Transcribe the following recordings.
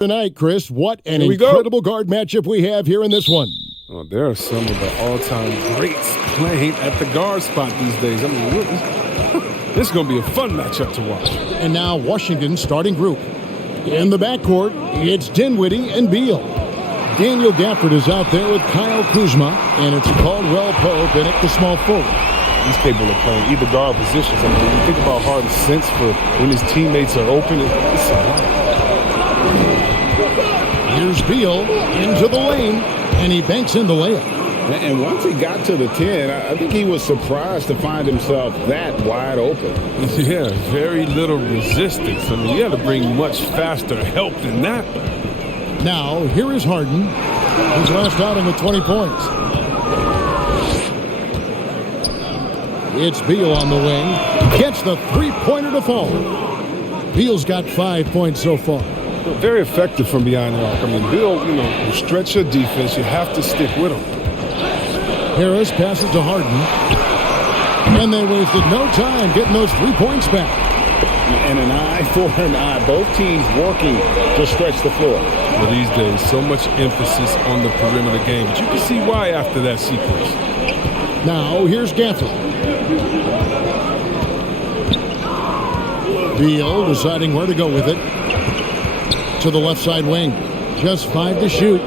Tonight, Chris, what an incredible guard matchup we have here in this one. Oh, there are some of the all-time greats playing at the guard spot these days. I mean, this is going to be a fun matchup to watch. And now Washington's starting group. In the backcourt, it's Dinwiddie and Beal. Daniel Gafford is out there with Kyle Kuzma, and it's Caldwell Pope in at the small forward. He's capable of playing either guard positions. I mean, when you think about Harden's sense for when his teammates are open, it's a lot. Here's Beal into the lane, and he banks in the layup. And once he got to the 10, I think he was surprised to find himself that wide open. Yeah, very little resistance. I mean, you had to bring much faster help than that. Now, here is Harden. His last outing with 20 points. It's Beal on the wing. Gets the three-pointer to fall. Beal's got 5 points so far. Very effective from behind the arc. I mean, Beal, will stretch your defense. You have to stick with him. Harris passes to Harden. And they wasted no time getting those 3 points back. And an eye for an eye. Both teams working to stretch the floor. Well, these days, so much emphasis on the perimeter game. But you can see why after that sequence. Now, here's Gafford. Beal deciding where to go with it. To the left side wing. Just 5 to shoot.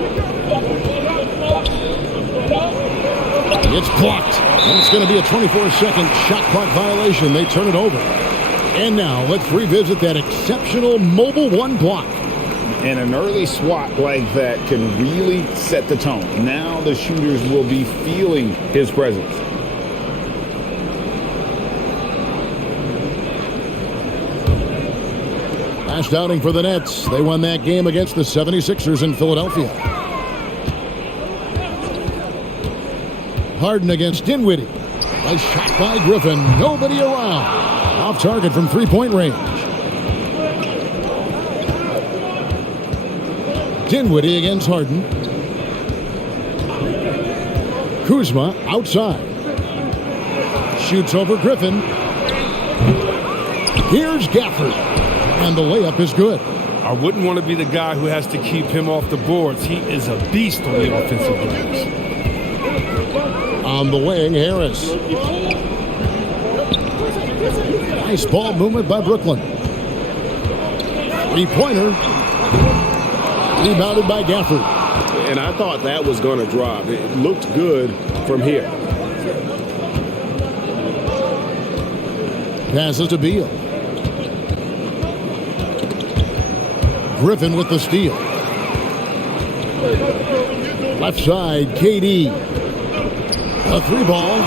It's blocked. And it's going to be a 24-second shot clock violation. They turn it over. And now let's revisit that exceptional mobile one block. And an early swat like that can really set the tone. Now the shooters will be feeling his presence. Last outing for the Nets. They won that game against the 76ers in Philadelphia. Harden against Dinwiddie. A shot by Griffin. Nobody around. Off target from three-point range. Dinwiddie against Harden. Kuzma outside. Shoots over Griffin. Here's Gafford. And the layup is good. I wouldn't want to be the guy who has to keep him off the boards. He is a beast on the offensive glass. On the wing, Harris. Nice ball movement by Brooklyn. Three-pointer. Rebounded by Gafford. And I thought that was going to drop. It looked good from here. Passes to Beal. Griffin with the steal. Left side, KD. A three ball.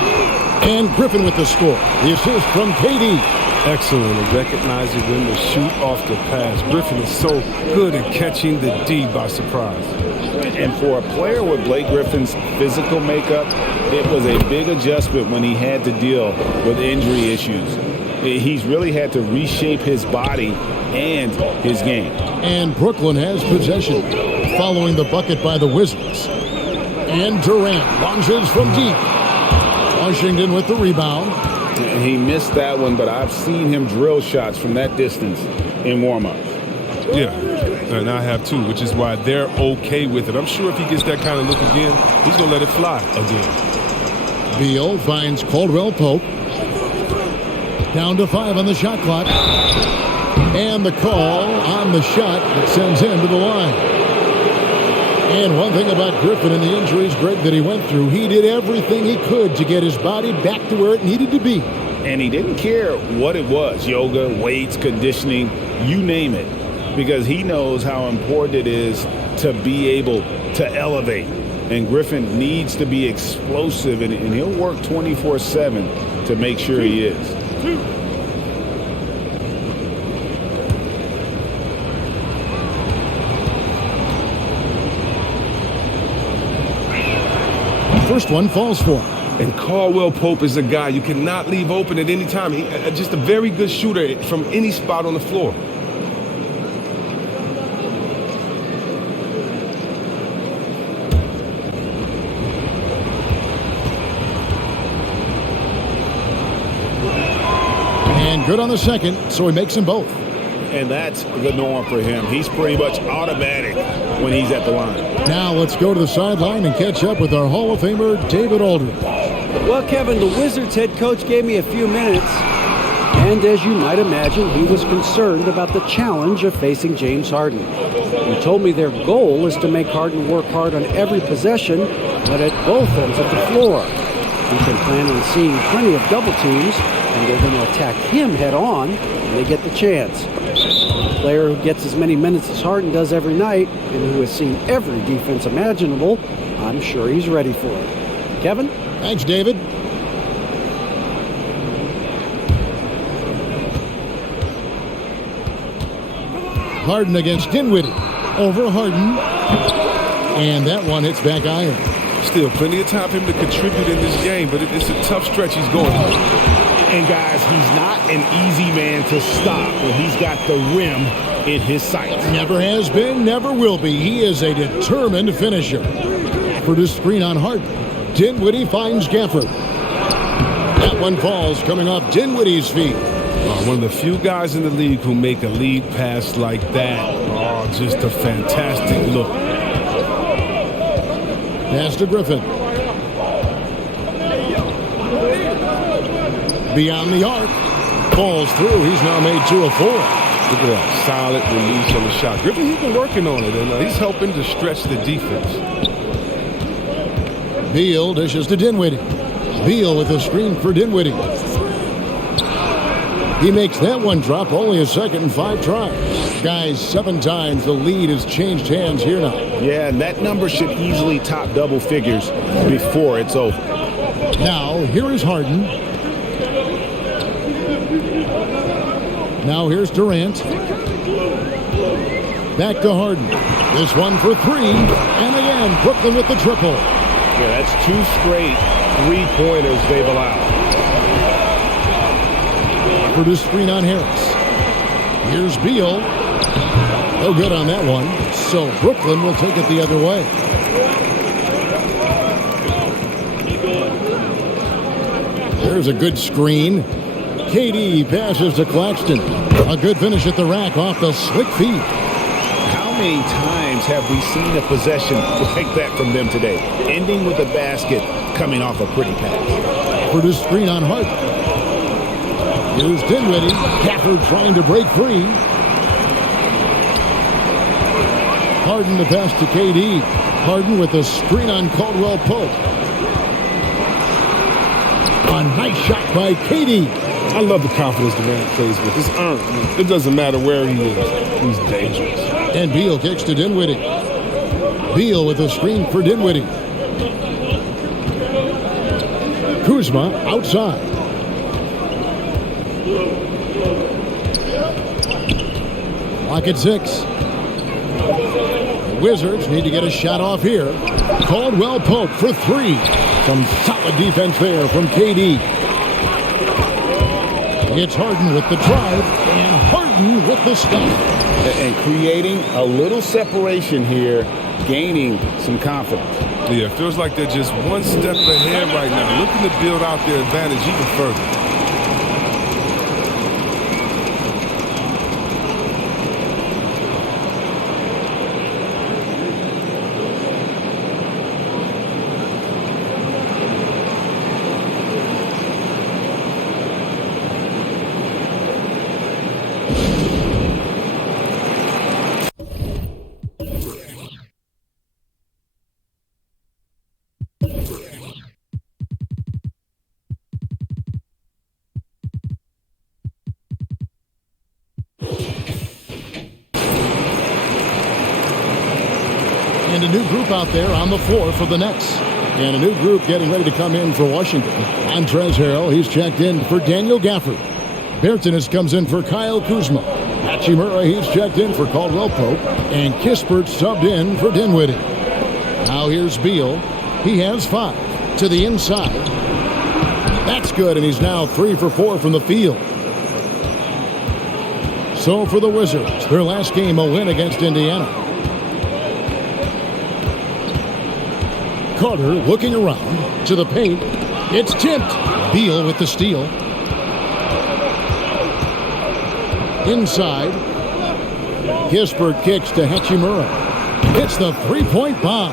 And Griffin with the score. The assist from KD. Excellent at recognizing when to shoot off the pass. Griffin is so good at catching the D by surprise. And for a player with Blake Griffin's physical makeup, it was a big adjustment when he had to deal with injury issues. He's really had to reshape his body and his game. And Brooklyn has possession following the bucket by the Wizards. And Durant launches from deep. Washington with the rebound. He missed that one, but I've seen him drill shots from that distance in warm-ups. Yeah, and I have too, which is why they're okay with it. I'm sure if he gets that kind of look again, he's going to let it fly again. Beal finds Caldwell Pope. Down to 5 on the shot clock. And the call on the shot that sends him to the line. And one thing about Griffin and the injuries, Greg, that he went through, he did everything he could to get his body back to where it needed to be. And he didn't care what it was, yoga, weights, conditioning, you name it, because he knows how important it is to be able to elevate. And Griffin needs to be explosive, and he'll work 24/7 to make sure he is. First one falls for him. And Caldwell Pope is a guy you cannot leave open at any time. Just a very good shooter from any spot on the floor. And good on the second, so he makes them both. and that's the norm for him. He's pretty much automatic when he's at the line. Now let's go to the sideline and catch up with our Hall of Famer, David Aldridge. Well, Kevin, the Wizards head coach gave me a few minutes, and as you might imagine, he was concerned about the challenge of facing James Harden. He told me their goal is to make Harden work hard on every possession, but at both ends of the floor. You can plan on seeing plenty of double teams, and they're going to attack him head on when they get the chance. A player who gets as many minutes as Harden does every night, and who has seen every defense imaginable, I'm sure he's ready for it. Kevin? Thanks, David. Harden against Dinwiddie. Over Harden. And that one hits back iron. Still plenty of time for him to contribute in this game, but it's a tough stretch he's going through. And guys, he's not an easy man to stop when he's got the rim in his sights. Never has been, never will be. He is a determined finisher. For the screen on Harden. Dinwiddie finds Gafford. That one falls coming off Dinwiddie's feet. One of the few guys in the league who make a lead pass like that. Oh, just a fantastic look. Pass to Griffin. Beyond the arc. Falls through. He's now made 2 of 4. Look at that solid release on the shot. Griffin, he's been working on it, and he's helping to stretch the defense. Beal dishes to Dinwiddie. Beal with a screen for Dinwiddie. He makes that one drop, only a second and 5 tries. Guys, 7 times the lead has changed hands here now. Yeah, and that number should easily top double figures before it's over. Now, here is Harden. Now here's Durant. Back to Harden. This one for 3. And again, Brooklyn with the triple. Yeah, that's 2 straight 3-pointers they've allowed. For the screen on Harris. Here's Beal. No good on that one. So Brooklyn will take it the other way. There's a good screen. KD passes to Claxton. A good finish at the rack off the slick feet. How many times have we seen a possession like that from them today? Ending with a basket, coming off a pretty pass. For the screen on Harden. Here's Dinwiddie. Gafford trying to break free. Harden the pass to KD. Harden with a screen on Caldwell Pope. A nice shot by KD. I love the confidence the man plays with. It's earned. It doesn't matter where he is. He's dangerous. And Beal kicks to Dinwiddie. Beal with a screen for Dinwiddie. Kuzma outside. Clock at 6. The Wizards need to get a shot off here. Caldwell Pope for 3. Some solid defense there from KD. It's Harden with the drive, and Harden with the stop. And creating a little separation here, gaining some confidence. Yeah, it feels like they're just one step ahead right now, looking to build out their advantage even further. And a new group out there on the floor for the Nets. And a new group getting ready to come in for Washington. Montrezl Harrell, he's checked in for Daniel Gafford. Bertans comes in for Kyle Kuzma. Hachimura, he's checked in for Caldwell Pope. And Kispert subbed in for Dinwiddie. Now here's Beal. He has 5 to the inside. That's good, and he's now 3 for 4 from the field. So for the Wizards, their last game, a win against Indiana. Carter looking around to the paint. It's tipped. Beal with the steal. Inside. Kispert kicks to Hachimura. Hits the three-point bomb.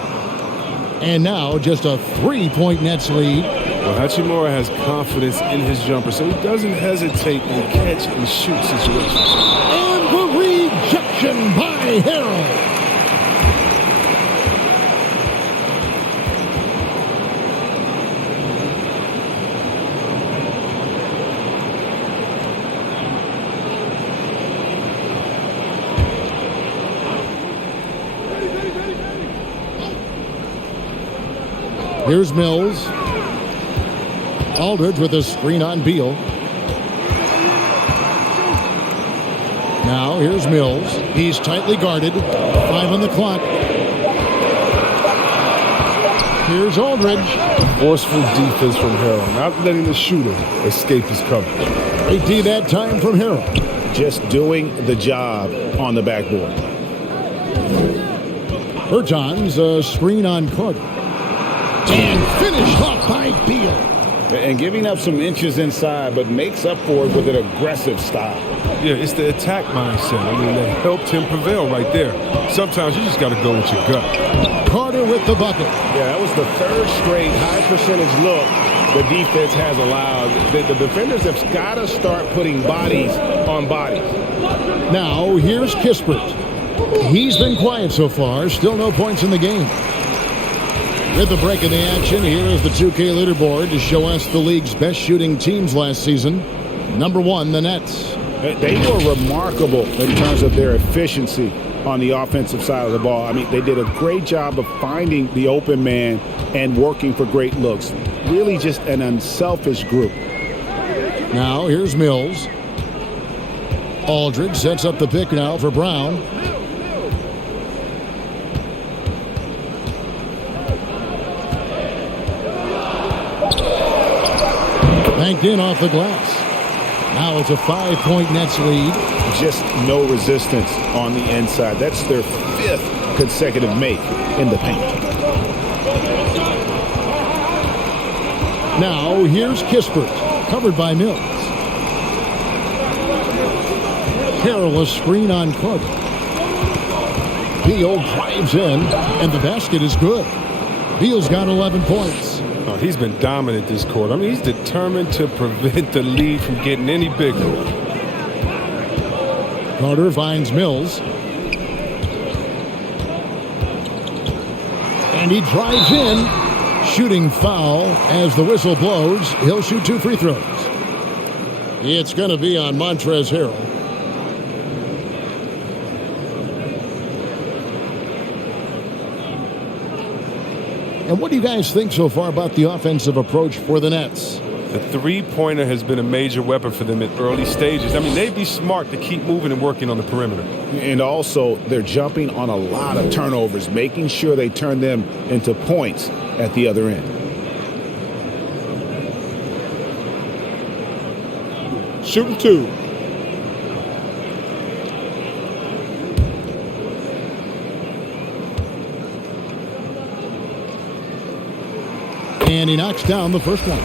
And now just a 3-point Nets lead. Well, Hachimura has confidence in his jumper, so he doesn't hesitate in catch-and-shoot situations. And the rejection by Harrell. Here's Mills. Aldridge with a screen on Beal. Now here's Mills. He's tightly guarded. 5 on the clock. Here's Aldridge. Forceful defense from Harrell, not letting the shooter escape his cover. 8D that time from Harrell. Just doing the job on the backboard. Bertans, a screen on Carter. And finished off by Beal. And giving up some inches inside, but makes up for it with an aggressive style. Yeah, it's the attack mindset. I mean, that helped him prevail right there. Sometimes you just got to go with your gut. Carter with the bucket. Yeah, that was the third straight high percentage look the defense has allowed. The defenders have got to start putting bodies on bodies. Now here's Kispert. He's been quiet so far. Still no points in the game. With the break in the action, here is the 2K leaderboard to show us the league's best shooting teams last season. Number 1, the Nets. They were remarkable in terms of their efficiency on the offensive side of the ball. I mean, they did a great job of finding the open man and working for great looks. Really just an unselfish group. Now here's Mills. Aldridge sets up the pick now for Brown. Banked in off the glass. Now it's a 5-point Nets lead. Just no resistance on the inside. That's their 5th consecutive make in the paint. Now here's Kispert, covered by Mills. Harrell a screen on Carter. Beal drives in, and the basket is good. Beal's got 11 points. Oh, he's been dominant this quarter. I mean, he's determined to prevent the lead from getting any bigger. Carter finds Mills. And he drives in. Shooting foul as the whistle blows. He'll shoot 2 free throws. It's going to be on Montrezl Harrell. And what do you guys think so far about the offensive approach for the Nets? The three-pointer has been a major weapon for them at early stages. I mean, they'd be smart to keep moving and working on the perimeter. And also, they're jumping on a lot of turnovers, making sure they turn them into points at the other end. Shooting 2. And he knocks down the first one.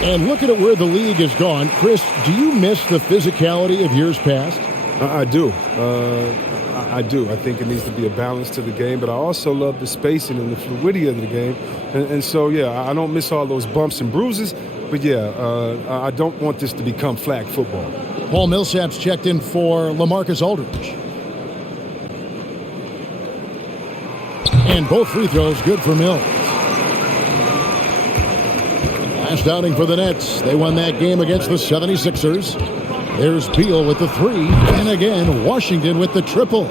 And looking at where the league has gone, Chris, do you miss the physicality of years past? I do. I do. I think it needs to be a balance to the game, but I also love the spacing and the fluidity of the game. And so, yeah, I don't miss all those bumps and bruises, but, yeah, I don't want this to become flag football. Paul Millsap's checked in for LaMarcus Aldridge. And both free throws good for Mills. Last outing for the Nets. They won that game against the 76ers. There's Beal with the 3. And again, Washington with the triple.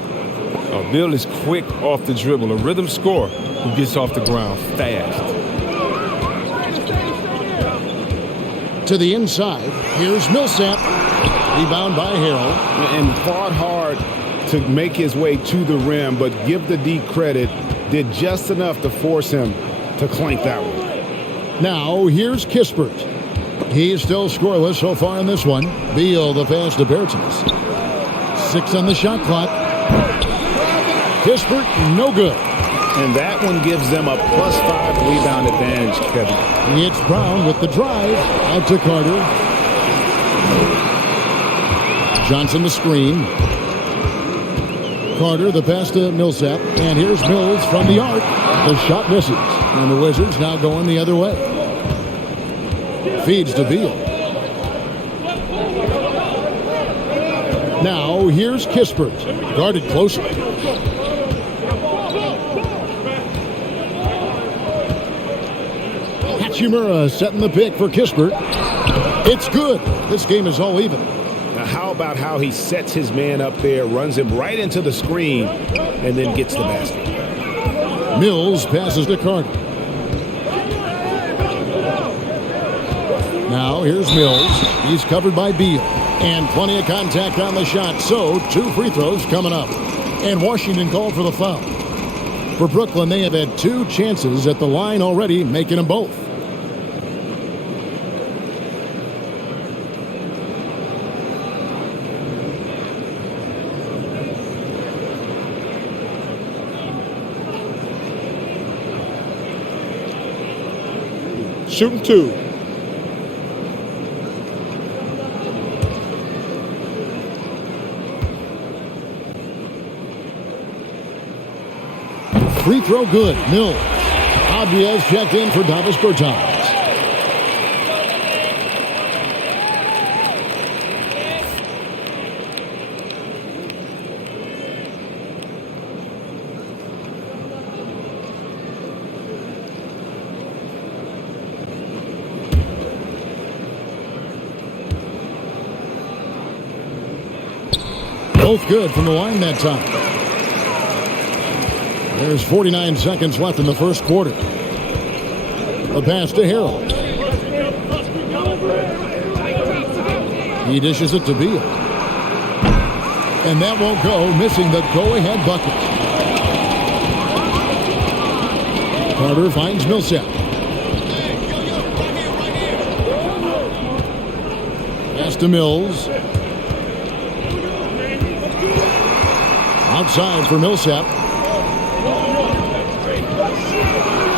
Oh, Beal is quick off the dribble. A rhythm scorer who gets off the ground fast. To the inside. Here's Millsap. Rebound by Harrell. And fought hard to make his way to the rim, but give the D credit. Did just enough to force him to clank that one. Now, here's Kispert. He's still scoreless so far in this one. Beal, the pass to Bertans. 6 on the shot clock. Kispert, no good. And that one gives them a +5 rebound advantage, Kevin. It's Brown with the drive. Out to Carter. Johnson the screen. Carter, the pass to Millsap. And here's Mills from the arc. The shot misses. And the Wizards now going the other way. Feeds to Beal. Now here's Kispert. Guarded closely. Hachimura setting the pick for Kispert. It's good. This game is all even. Now, how about how he sets his man up there, runs him right into the screen, and then gets the basket? Mills passes to Carter. Now here's Mills. He's covered by Beal. And plenty of contact on the shot. So 2 free throws coming up. And Washington called for the foul. For Brooklyn, they have had 2 chances at the line already, making them both. Shooting 2. Free throw good. Mills. Adria's checked in for Davis Bertans. Both good from the line that time. There's 49 seconds left in the first quarter. A pass to Harold. He dishes it to Beal. And that won't go, missing the go-ahead bucket. Carter finds Millsap. Pass to Mills. Outside for Millsap.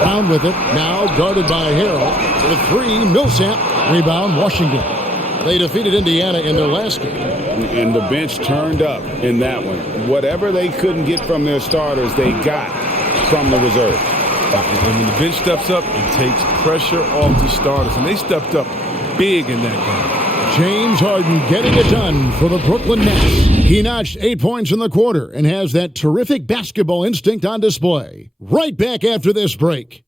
Down with it. Now guarded by Harold. With 3, Millsap. Rebound, Washington. They defeated Indiana in their last game. And the bench turned up in that one. Whatever they couldn't get from their starters, they got from the reserve. And when the bench steps up, it takes pressure off the starters. And they stepped up big in that game. James Harden getting it done for the Brooklyn Nets. He notched 8 points in the quarter and has that terrific basketball instinct on display. Right back after this break.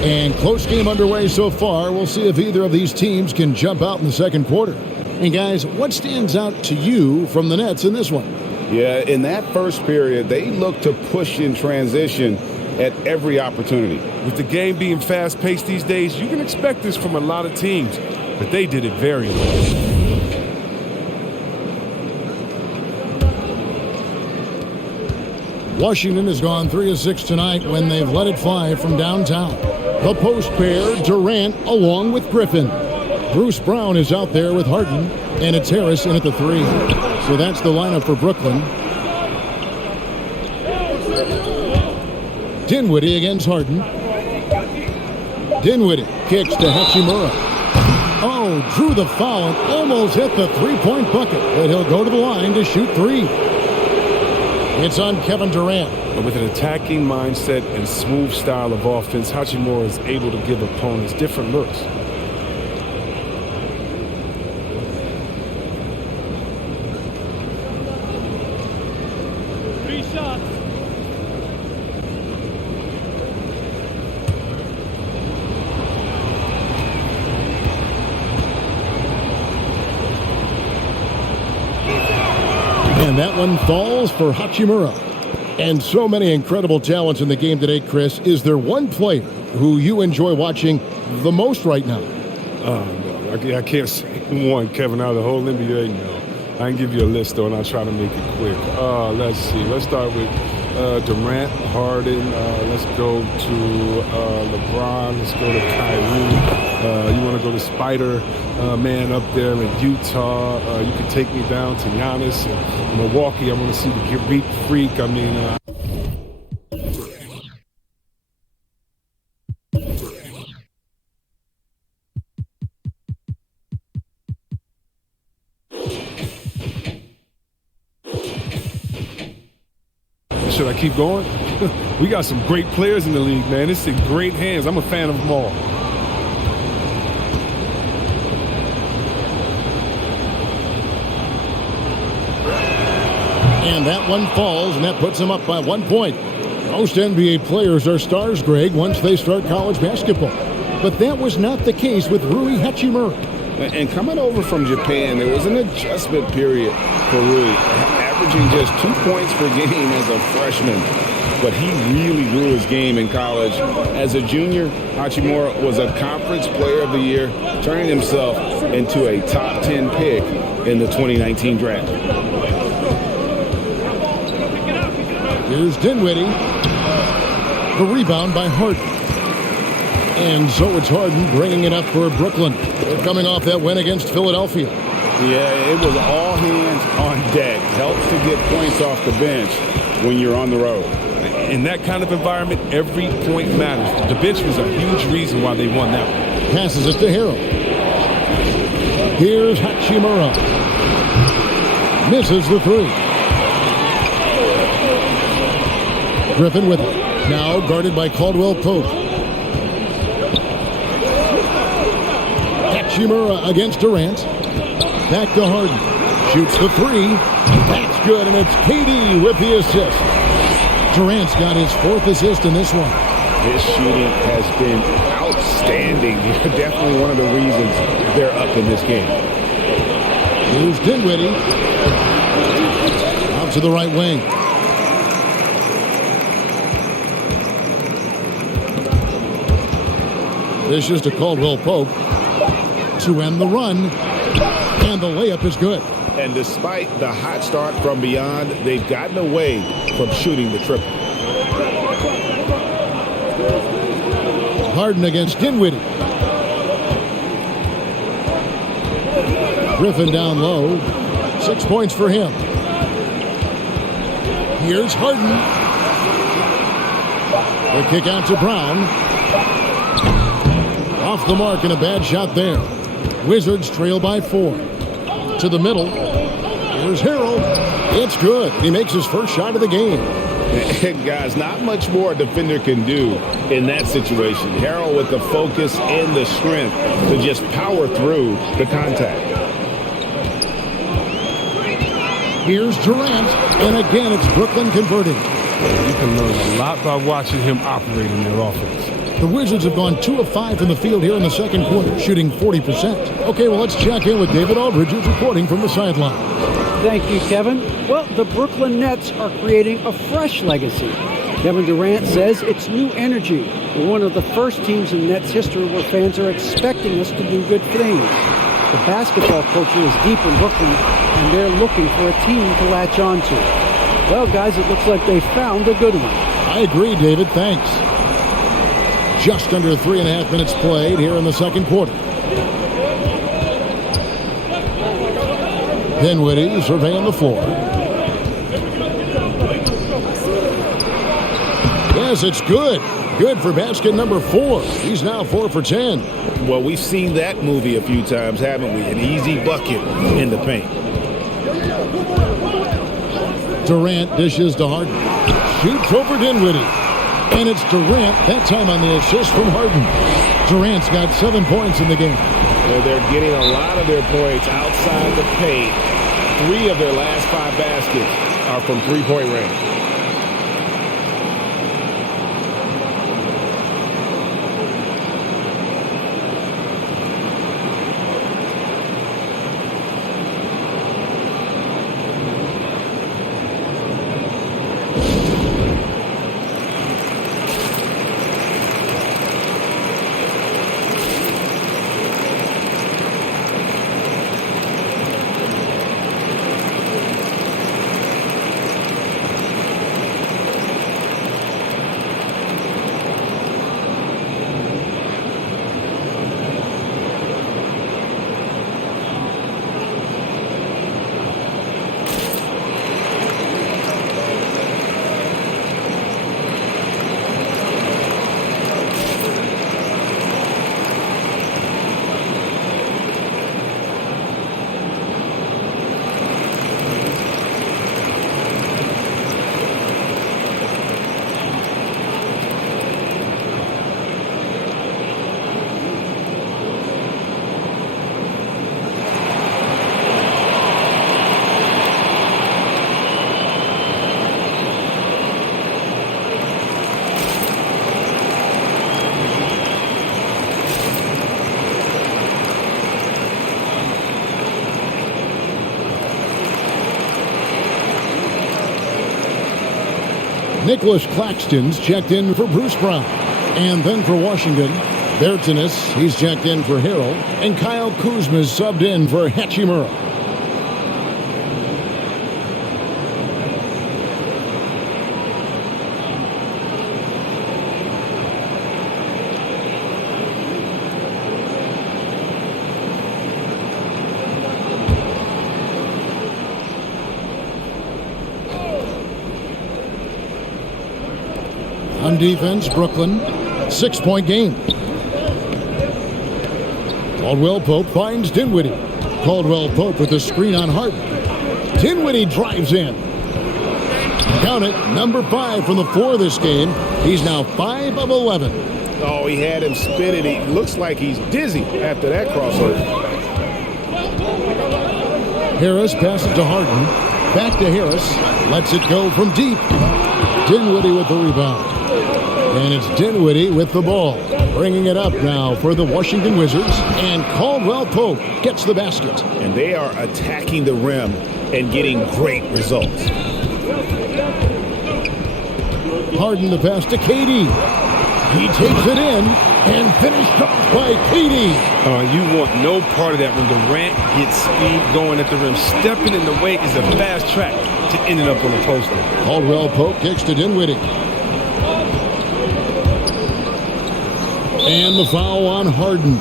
And close game underway so far. We'll see if either of these teams can jump out in the second quarter. And guys, what stands out to you from the Nets in this one? Yeah, in that first period, they looked to push in transition at every opportunity. With the game being fast-paced these days, you can expect this from a lot of teams, but they did it very well. Washington has gone 3 of 6 tonight when they've let it fly from downtown. The post pair, Durant along with Griffin. Bruce Brown is out there with Harden, and it's Harris in at the 3. So that's the lineup for Brooklyn. Dinwiddie against Harden. Dinwiddie kicks to Hachimura. Oh, drew the foul and almost hit the three-point bucket, but he'll go to the line to shoot 3. It's on Kevin Durant. But with an attacking mindset and smooth style of offense, Hachimura is able to give opponents different looks. And that one falls for Hachimura. And so many incredible talents in the game today, Chris. Is there one player who you enjoy watching the most right now? No, I can't say one, Kevin, out of the whole NBA, no. I can give you a list, though, and I'll try to make it quick. Let's see. Let's start with Durant, Harden. Let's go to LeBron. Let's go to Kyrie. You want to go to Spider-Man up there in Utah. You can take me down to Giannis and Milwaukee. I want to see the Greek Freak. I mean, Should I keep going? We got some great players in the league, man. It's in great hands. I'm a fan of them all. And that one falls, and that puts them up by 1 point. Most NBA players are stars, Greg, once they start college basketball. But that was not the case with Rui Hachimura. And coming over from Japan, there was an adjustment period for Rui, averaging just 2 points per game as a freshman. But he really grew his game in college. As a junior, Hachimura was a Conference Player of the Year, turning himself into a top 10 pick in the 2019 draft. Here's Dinwiddie. The rebound by Harden. And so it's Harden bringing it up for Brooklyn. They're coming off that win against Philadelphia. Yeah, it was all hands on deck. Helps to get points off the bench when you're on the road. In that kind of environment, every point matters. The bench was a huge reason why they won that one. Passes it to Harrell. Here's Hachimura. Misses the three. Griffin with it. Now guarded by Caldwell Pope. Hachimura against Durant. Back to Harden. Shoots the three. That's good, and it's KD with the assist. Durant's got his 4th assist in this one. His shooting has been outstanding. Definitely one of the reasons they're up in this game. Here's Dinwiddie. Out to the right wing. This is to Caldwell Pope to end the run. And the layup is good. And despite the hot start from beyond, they've gotten away from shooting the triple. Harden against Dinwiddie. Griffin down low. 6 points for him. Here's Harden. The kick out to Brown. Off the mark and a bad shot there. Wizards trail by 4. To the middle. Here's Harrell. It's good. He makes his first shot of the game. Guys, not much more a defender can do in that situation. Harrell with the focus and the strength to just power through the contact. Here's Durant. And again, it's Brooklyn converting. You can learn a lot by watching him operate in their offense. The Wizards have gone 2 of 5 from the field here in the second quarter, shooting 40%. Okay, well, let's check in with David Aldridge, who's reporting from the sideline. Thank you, Kevin. Well, the Brooklyn Nets are creating a fresh legacy. Kevin Durant says it's new energy. We're one of the first teams in Nets history where fans are expecting us to do good things. The basketball culture is deep in Brooklyn, and they're looking for a team to latch on to. Well, guys, it looks like they found a good one. I agree, David. Thanks. Just under 3.5 minutes played here in the second quarter. Dinwiddie surveying the floor. Yes, it's good. Good for basket number 4. He's now 4 for 10. Well, we've seen that movie a few times, haven't we? An easy bucket in the paint. Durant dishes to Harden. Shoots over Dinwiddie. And it's Durant, that time on the assist from Harden. Durant's got 7 points in the game. Well, they're getting a lot of their points outside the paint. 3 of their last 5 baskets are from three-point range. Nicholas Claxton's checked in for Bruce Brown. And then for Washington, Bertanis, he's checked in for Harrell. And Kyle Kuzma's subbed in for Hachimura. On defense, Brooklyn, 6-point game. Caldwell Pope finds Dinwiddie. Caldwell Pope with the screen on Harden. Dinwiddie drives in. Count it, number 5 from the floor this game. He's now 5 of 11. Oh, he had him spinning. He looks like he's dizzy after that crossover. Harris passes to Harden. Back to Harris. Lets it go from deep. Dinwiddie with the rebound. And it's Dinwiddie with the ball. Bringing it up now for the Washington Wizards. And Caldwell Pope gets the basket. And they are attacking the rim and getting great results. Harden the pass to KD. He takes it in and finished off by KD. You want no part of that when Durant gets speed going at the rim. Stepping in the way is a fast track to ending up on the poster. Caldwell Pope kicks to Dinwiddie. And the foul on Harden.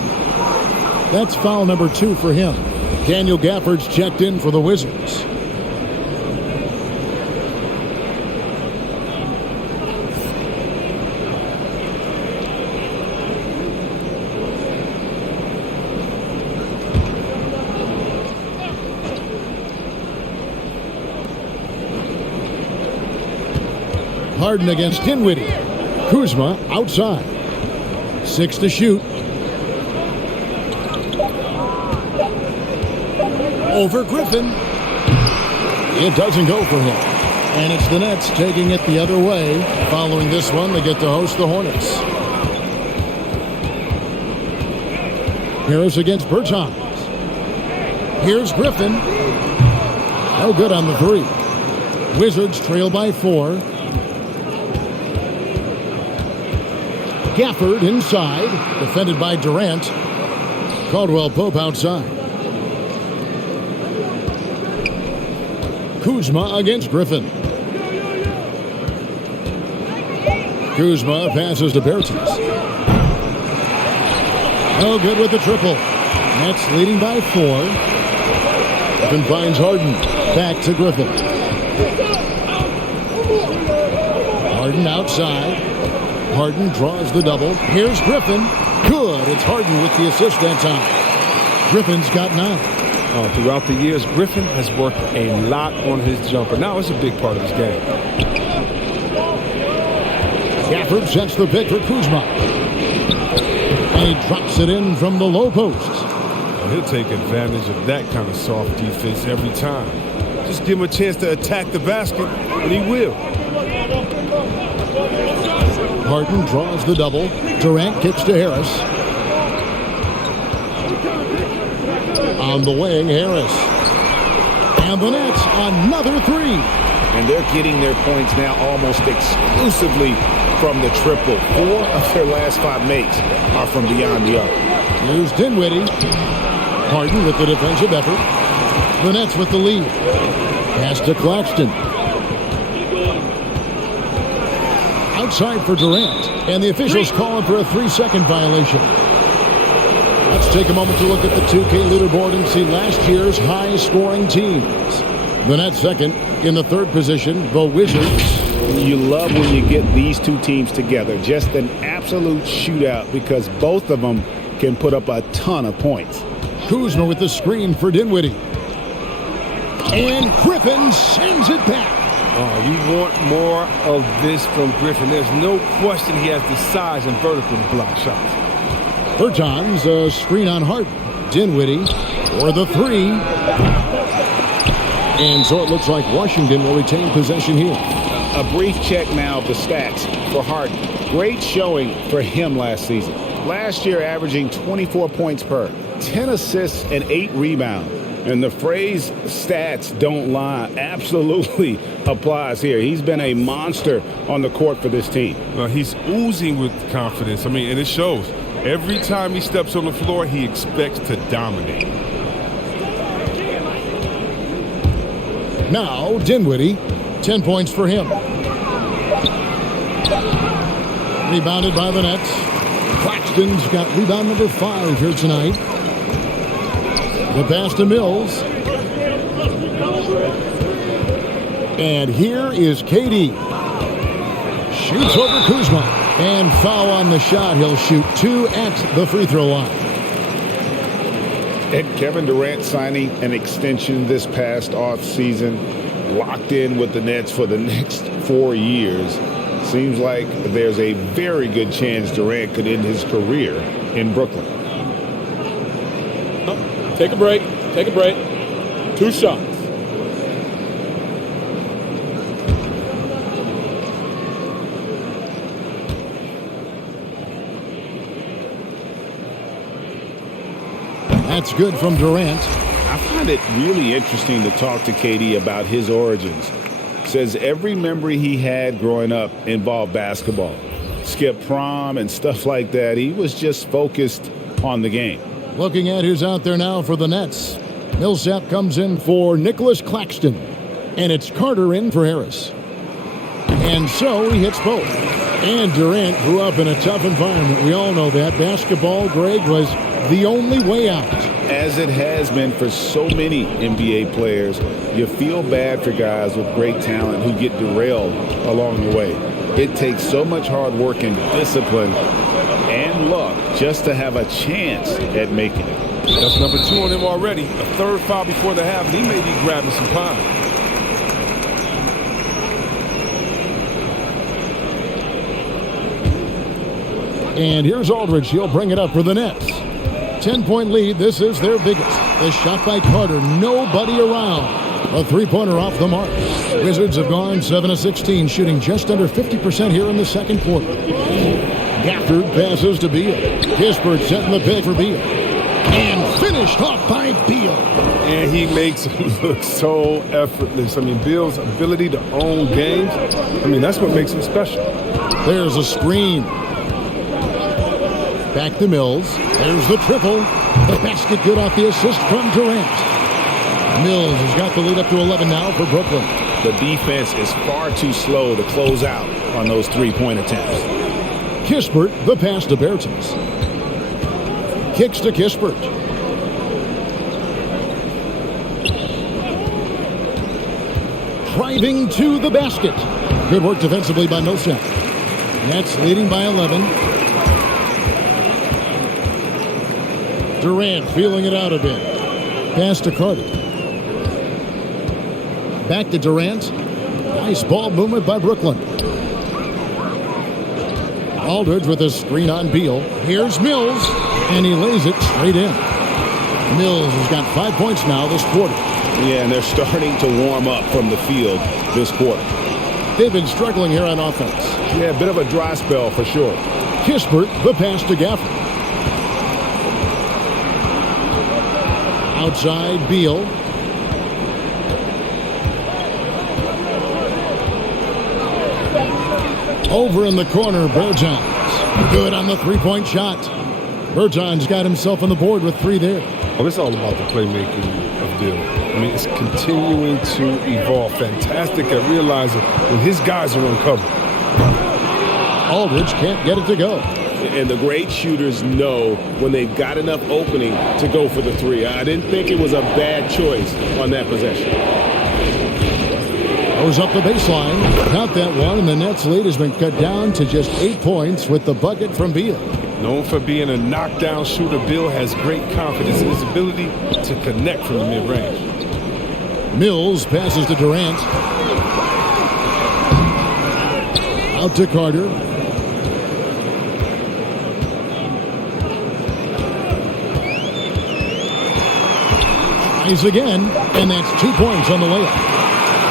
That's foul number 2 for him. Daniel Gafford's checked in for the Wizards. Harden against Dinwiddie. Kuzma outside. 6 to shoot. Over Griffin. It doesn't go for him. And it's the Nets taking it the other way. Following this one, they get to host the Hornets. Harris against Bertans. Here's Griffin. No good on the 3. Wizards trail by 4. Gafford inside, defended by Durant. Caldwell Pope outside. Kuzma against Griffin. Kuzma passes to Bertans. No good with the triple. Nets leading by 4. Griffin finds Harden. Back to Griffin. Harden outside. Harden draws the double. Here's Griffin. Good. It's Harden with the assist that time. Griffin's got 9. Throughout the years, Griffin has worked a lot on his jumper. Now it's a big part of his game. Gafford sets the pick for Kuzma. And he drops it in from the low post. He'll take advantage of that kind of soft defense every time. Just give him a chance to attack the basket, and he will. Harden draws the double. Durant kicks to Harris. On the wing, Harris. And the Nets, another 3. And they're getting their points now almost exclusively from the triple. 4 of their last 5 makes are from beyond the arc. Here's Dinwiddie. Harden with the defensive effort. The Nets with the lead. Pass to Claxton. Outside for Durant. And the officials calling for a 3-second violation. Let's take a moment to look at the 2K leaderboard and see last year's high-scoring teams. The Nets second. In the 3rd position, the Wizards. You love when you get these two teams together. Just an absolute shootout because both of them can put up a ton of points. Kuzma with the screen for Dinwiddie. And Griffin sends it back. You want more of this from Griffin. There's no question he has the size and vertical to block shots. Bertans, a screen on Harden. Dinwiddie for the 3. And so it looks like Washington will retain possession here. A brief check now of the stats for Harden. Great showing for him last season. Last year averaging 24 points per, 10 assists and 8 rebounds. And the phrase stats don't lie absolutely applies here. He's been a monster on the court for this team. He's oozing with confidence. And it shows. Every time he steps on the floor, he expects to dominate. Now, Dinwiddie, 10 points for him. Rebounded by the Nets. Claxton's got rebound number 5 here tonight. The pass to Mills. And here is KD. Shoots over Kuzma. And foul on the shot. He'll shoot 2 at the free throw line. And Kevin Durant signing an extension this past offseason, locked in with the Nets for the next 4 years. Seems like there's a very good chance Durant could end his career in Brooklyn. Take a break. Take a break. 2 shots. That's good from Durant. I find it really interesting to talk to KD about his origins. Says every memory he had growing up involved basketball. Skip prom and stuff like that. He was just focused on the game. Looking at who's out there now for the Nets. Millsap comes in for Nicholas Claxton. And it's Carter in for Harris. And so he hits both. And Durant grew up in a tough environment. We all know that. Basketball, Greg, was the only way out. As it has been for so many NBA players, you feel bad for guys with great talent who get derailed along the way. It takes so much hard work and discipline and luck just to have a chance at making it. That's number 2 on him already. A 3rd foul before the half, and he may be grabbing some pine. And here's Aldridge. He'll bring it up for the Nets. 10-point lead. This is their biggest. The shot by Carter. Nobody around. A 3-pointer off the mark. Wizards have gone 7 of 16, shooting just under 50% here in the second quarter. Gafford passes to Beal. Kispert setting the pick for Beal. And finished off by Beal. And he makes it look so effortless. Beal's ability to own games, that's what makes him special. There's a screen. Back to Mills. There's the triple. The basket good off the assist from Durant. Mills has got the lead up to 11 now for Brooklyn. The defense is far too slow to close out on those 3-point attempts. Kispert, the pass to Bertens. Kicks to Kispert. Driving to the basket. Good work defensively by Millsap. Nets leading by 11. Durant feeling it out a bit. Pass to Carter. Back to Durant. Nice ball movement by Brooklyn. Aldridge with a screen on Beal. Here's Mills, and he lays it straight in. Mills has got 5 points now this quarter. Yeah, and they're starting to warm up from the field this quarter. They've been struggling here on offense. Yeah, a bit of a dry spell for sure. Kispert, the pass to Gafford. Outside, Beal. Over in the corner, Bertans. Good on the 3-point shot. Bertans got himself on the board with 3 there. Well, it's all about the playmaking of Beal. It's continuing to evolve. Fantastic at realizing when his guys are uncovered. Aldridge can't get it to go. And the great shooters know when they've got enough opening to go for the 3. I didn't think it was a bad choice on that possession. Goes up the baseline. Count that one, and the Nets' lead has been cut down to just 8 points with the bucket from Beal. Known for being a knockdown shooter, Beal has great confidence in his ability to connect from the mid-range. Mills passes to Durant. Out to Carter. Tries again, and that's 2 points on the layup.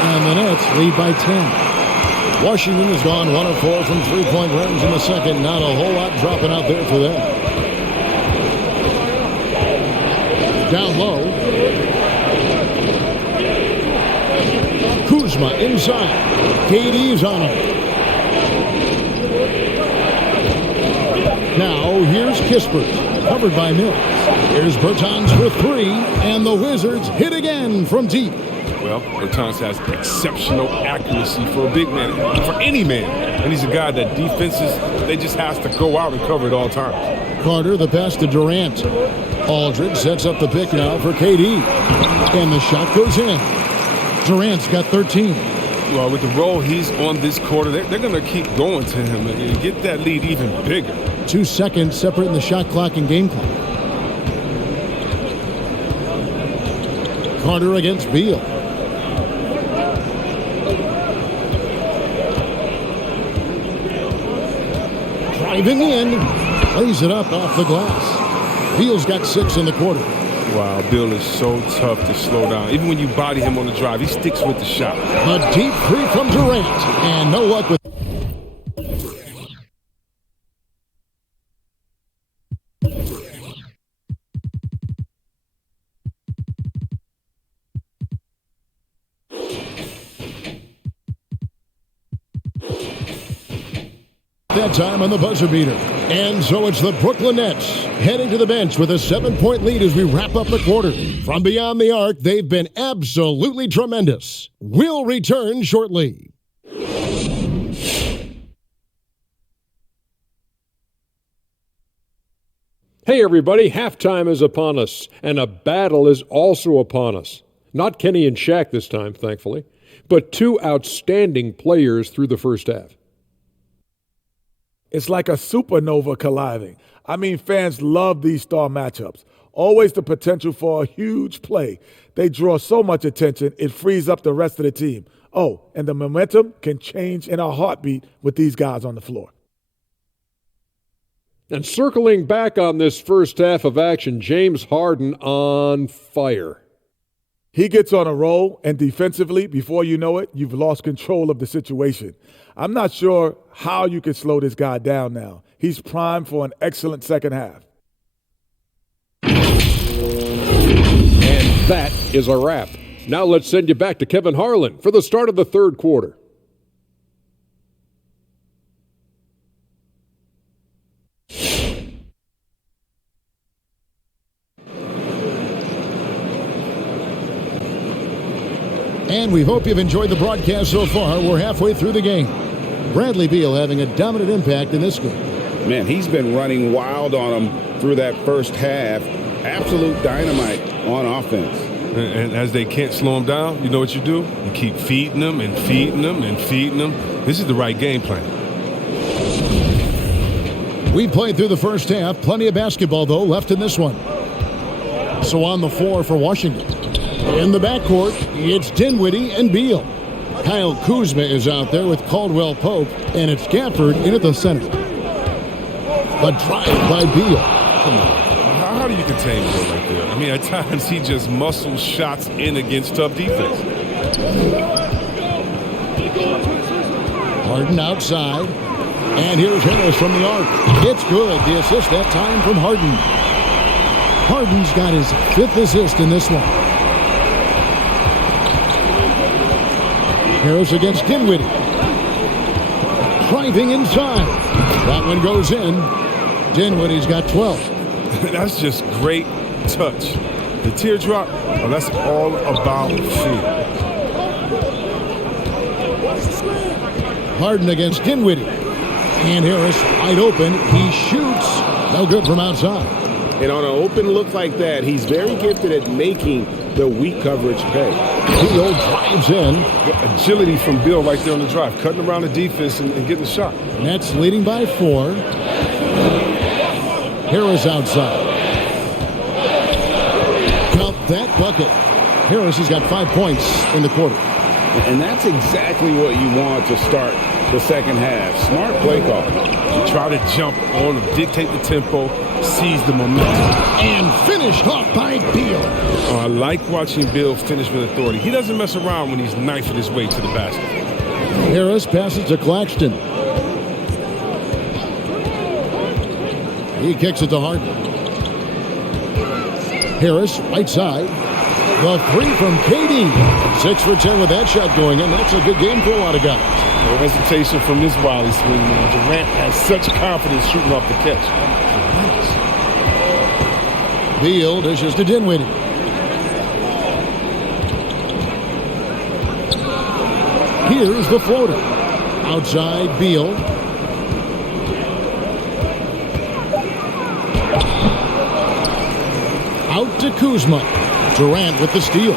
And the Nets lead by 10. Washington has gone 1 of 4 from 3-point range in the second. Not a whole lot dropping out there for them. Down low. Kuzma inside. KD's on him. Now here's Kispert, covered by Mills. Here's Bertans for three, and the Wizards hit again from deep. Well, Bertans has exceptional accuracy for a big man, for any man. And he's a guy that defenses, they just has to go out and cover at all times. Carter, the pass to Durant. Aldridge sets up the pick now for KD. And the shot goes in. Durant's got 13. Well, with the role he's on this quarter, they're going to keep going to him and get that lead even bigger. 2 seconds separating the shot clock and game clock. Carter against Beal. Driving in, lays it up off the glass. Beal's got 6 in the quarter. Wow, Beal is so tough to slow down. Even when you body him on the drive, he sticks with the shot. A deep three from Durant, and no luck with. That time on the buzzer beater. And so it's the Brooklyn Nets heading to the bench with a 7-point lead as we wrap up the quarter. From beyond the arc, they've been absolutely tremendous. We'll return shortly. Hey everybody, halftime is upon us, and a battle is also upon us. Not Kenny and Shaq this time, thankfully, but two outstanding players through the first half. It's like a supernova colliding. I mean, fans love these star matchups. Always the potential for a huge play. They draw so much attention, it frees up the rest of the team. Oh, and the momentum can change in a heartbeat with these guys on the floor. And circling back on this first half of action, James Harden on fire. He gets on a roll, and defensively, before you know it, you've lost control of the situation. I'm not sure how you can slow this guy down now. He's primed for an excellent second half. And that is a wrap. Now let's send you back to Kevin Harlan for the start of the third quarter. And we hope you've enjoyed the broadcast so far. We're halfway through the game. Bradley Beal having a dominant impact in this game. Man, he's been running wild on them through that first half. Absolute dynamite on offense. And as they can't slow him down, you know what you do? You keep feeding them and feeding them and feeding them. This is the right game plan. We played through the first half. Plenty of basketball, though, left in this one. So on the floor for Washington. In the backcourt, it's Dinwiddie and Beal. Kyle Kuzma is out there with Caldwell Pope, and it's Gafford in at the center. A drive by Beal. Come on. How do you contain Beal right there? I mean, at times he just muscles shots in against tough defense. Harden outside. And here's Harris from the arc. It's good. The assist that time from Harden. Harden's got his 5th assist in this one. Harris against Dinwiddie. Driving inside. That one goes in. Dinwiddie's got 12. That's just great touch. The teardrop, well, that's all about feel. Harden against Dinwiddie. And Harris wide open. He shoots. No good from outside. And on an open look like that, he's very gifted at making the weak coverage pay. Beal drives in. Agility from Beal right there on the drive, cutting around the defense and getting the shot. Nets leading by 4. Harris outside. Count that bucket. Harris has got 5 points in the quarter. And that's exactly what you want to start the second half. Smart play call. You try to jump on him, dictate the tempo, seize the momentum. And finished off by Beal. Oh, I like watching Beal finish with authority. He doesn't mess around when he's knifing his way to the basket. Harris passes to Claxton. He kicks it to Harden. Harris, right side. The three from KD. 6 for 10 with that shot going in. That's a good game for a lot of guys. No hesitation from this Wiley swing, man. Durant has such confidence shooting off the catch. Beal dishes to Dinwiddie. Here's the floater. Outside Beal. Out to Kuzma. Durant with the steal.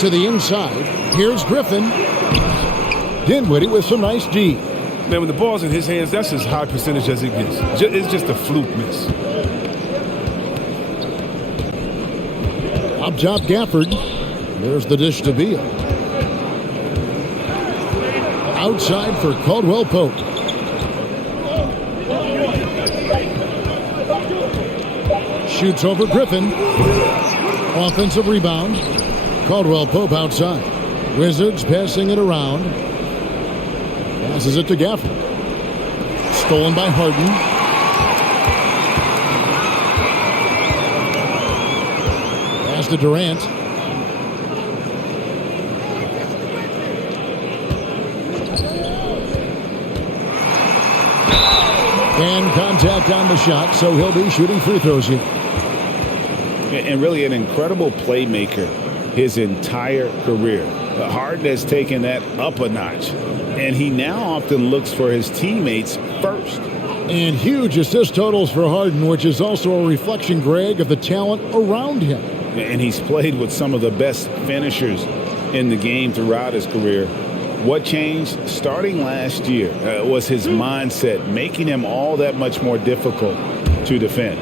To the inside. Here's Griffin. Dinwiddie with some nice D. Man, when the ball's in his hands, that's as high percentage as it gets. It's just a fluke miss. Up top, Gafford. There's the dish to Beal. Outside for Caldwell Pope. Shoots over Griffin. Offensive rebound. Caldwell Pope outside. Wizards passing it around. Passes it to Gafford. Stolen by Harden. Pass to Durant. And contact on the shot, so he'll be shooting free throws here. And really an incredible playmaker his entire career. Harden has taken that up a notch, and he now often looks for his teammates first. And huge assist totals for Harden, which is also a reflection, Greg, of the talent around him. And he's played with some of the best finishers in the game throughout his career. What changed starting last year was his mindset, making him all that much more difficult to defend.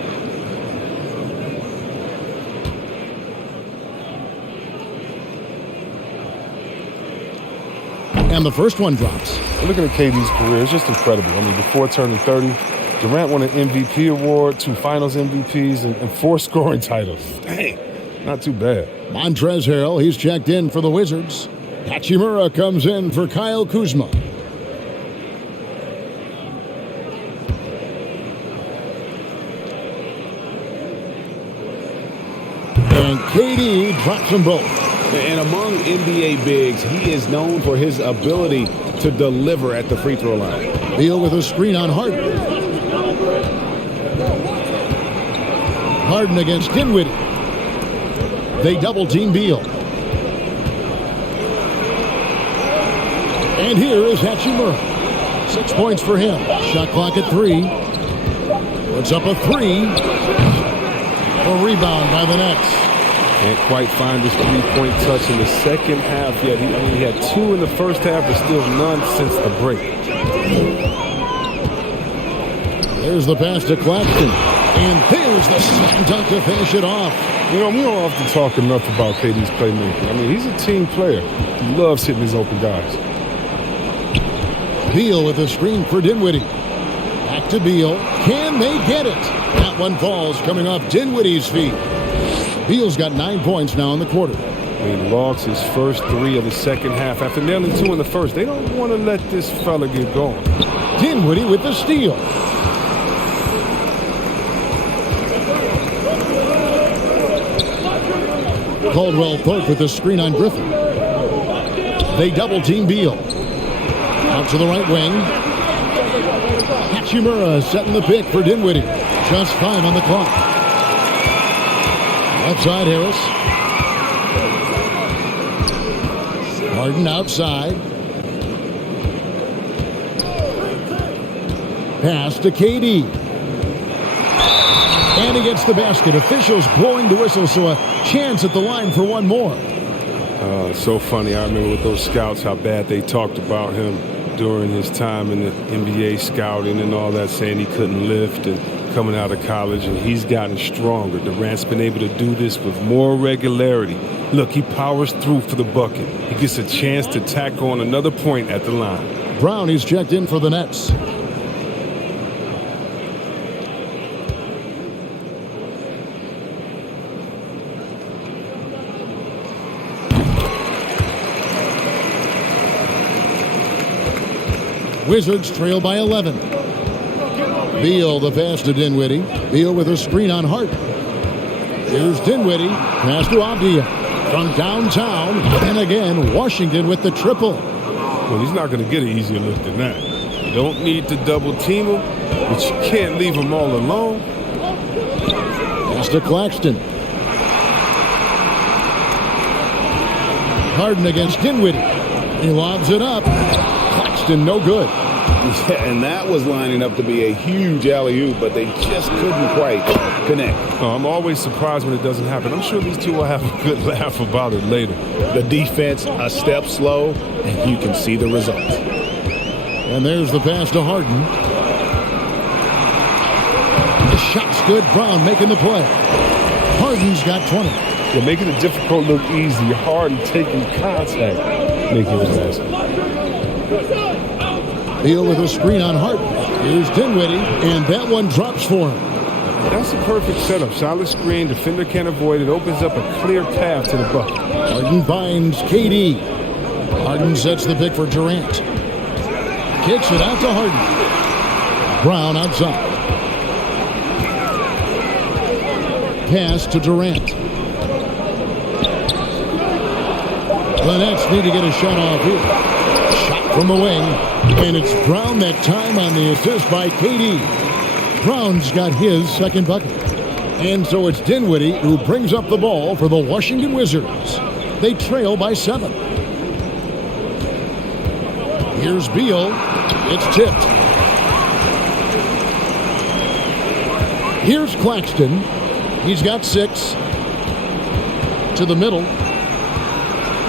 And the first one drops. Looking at KD's career, it's just incredible. I mean, before turning 30, Durant won an MVP award, 2 Finals MVPs, and 4 scoring titles. Dang, not too bad. Montrezl Harrell, he's checked in for the Wizards. Hachimura comes in for Kyle Kuzma. And KD drops them both. And among NBA bigs, he is known for his ability to deliver at the free throw line. Beal with a screen on Harden. Harden against Dinwiddie. They double team Beal. And here is Hachimura. 6 points for him. Shot clock at 3. Puts up a 3. A rebound by the Nets. Can't quite find his three-point touch in the second half yet. He had 2 in the first half, but still none since the break. There's the pass to Claxton. And there's the slam dunk to finish it off. You know, we don't often talk enough about KD's playmaking. I mean, he's a team player. He loves hitting his open guys. Beal with a screen for Dinwiddie. Back to Beal. Can they get it? That one falls coming off Dinwiddie's feet. Beal's got 9 points now in the quarter. He logs his first 3 of the second half after nailing 2 in the first. They don't want to let this fella get going. Dinwiddie with the steal. Caldwell Pope with the screen on Griffin. They double team Beal. Out to the right wing. Hachimura setting the pick for Dinwiddie. Just 5 on the clock. Outside Harris. Harden outside. Pass to KD. And he gets the basket. Officials blowing the whistle, so a chance at the line for one more. So funny. I remember with those scouts how bad they talked about him during his time in the NBA scouting and all that, saying he couldn't lift and coming out of college, and he's gotten stronger. Durant's been able to do this with more regularity. Look, he powers through for the bucket. He gets a chance to tack on another point at the line. Brown, he's checked in for the Nets. Wizards trail by 11. Beal the pass to Dinwiddie. Beal with a screen on Harden. Here's Dinwiddie. Pass to Avdia. From downtown. And again, Washington with the triple. Well, he's not going to get an easier look than that. You don't need to double team him, but you can't leave him all alone. Pass to Claxton. Harden against Dinwiddie. He lobs it up. Claxton no good. Yeah, and that was lining up to be a huge alley-oop, but they just couldn't quite connect. Oh, I'm always surprised when it doesn't happen. I'm sure these two will have a good laugh about it later. The defense a step slow, and you can see the results. And there's the pass to Harden. The shot's good. Brown making the play. Harden's got 20. You're making it difficult look easy. Harden taking contact, making the basket. Beal with a screen on Harden. Here's Dinwiddie, and that one drops for him. That's a perfect setup. Solid screen, defender can't avoid it. Opens up a clear path to the bucket. Harden finds KD. Harden sets the pick for Durant. Kicks it out to Harden. Brown outside. Pass to Durant. The Nets need to get a shot off here. Shot from the wing. And it's Brown that time on the assist by KD. Brown's got his second bucket. And so it's Dinwiddie who brings up the ball for the Washington Wizards. They trail by 7. Here's Beal. It's tipped. Here's Claxton. He's got 6. To the middle.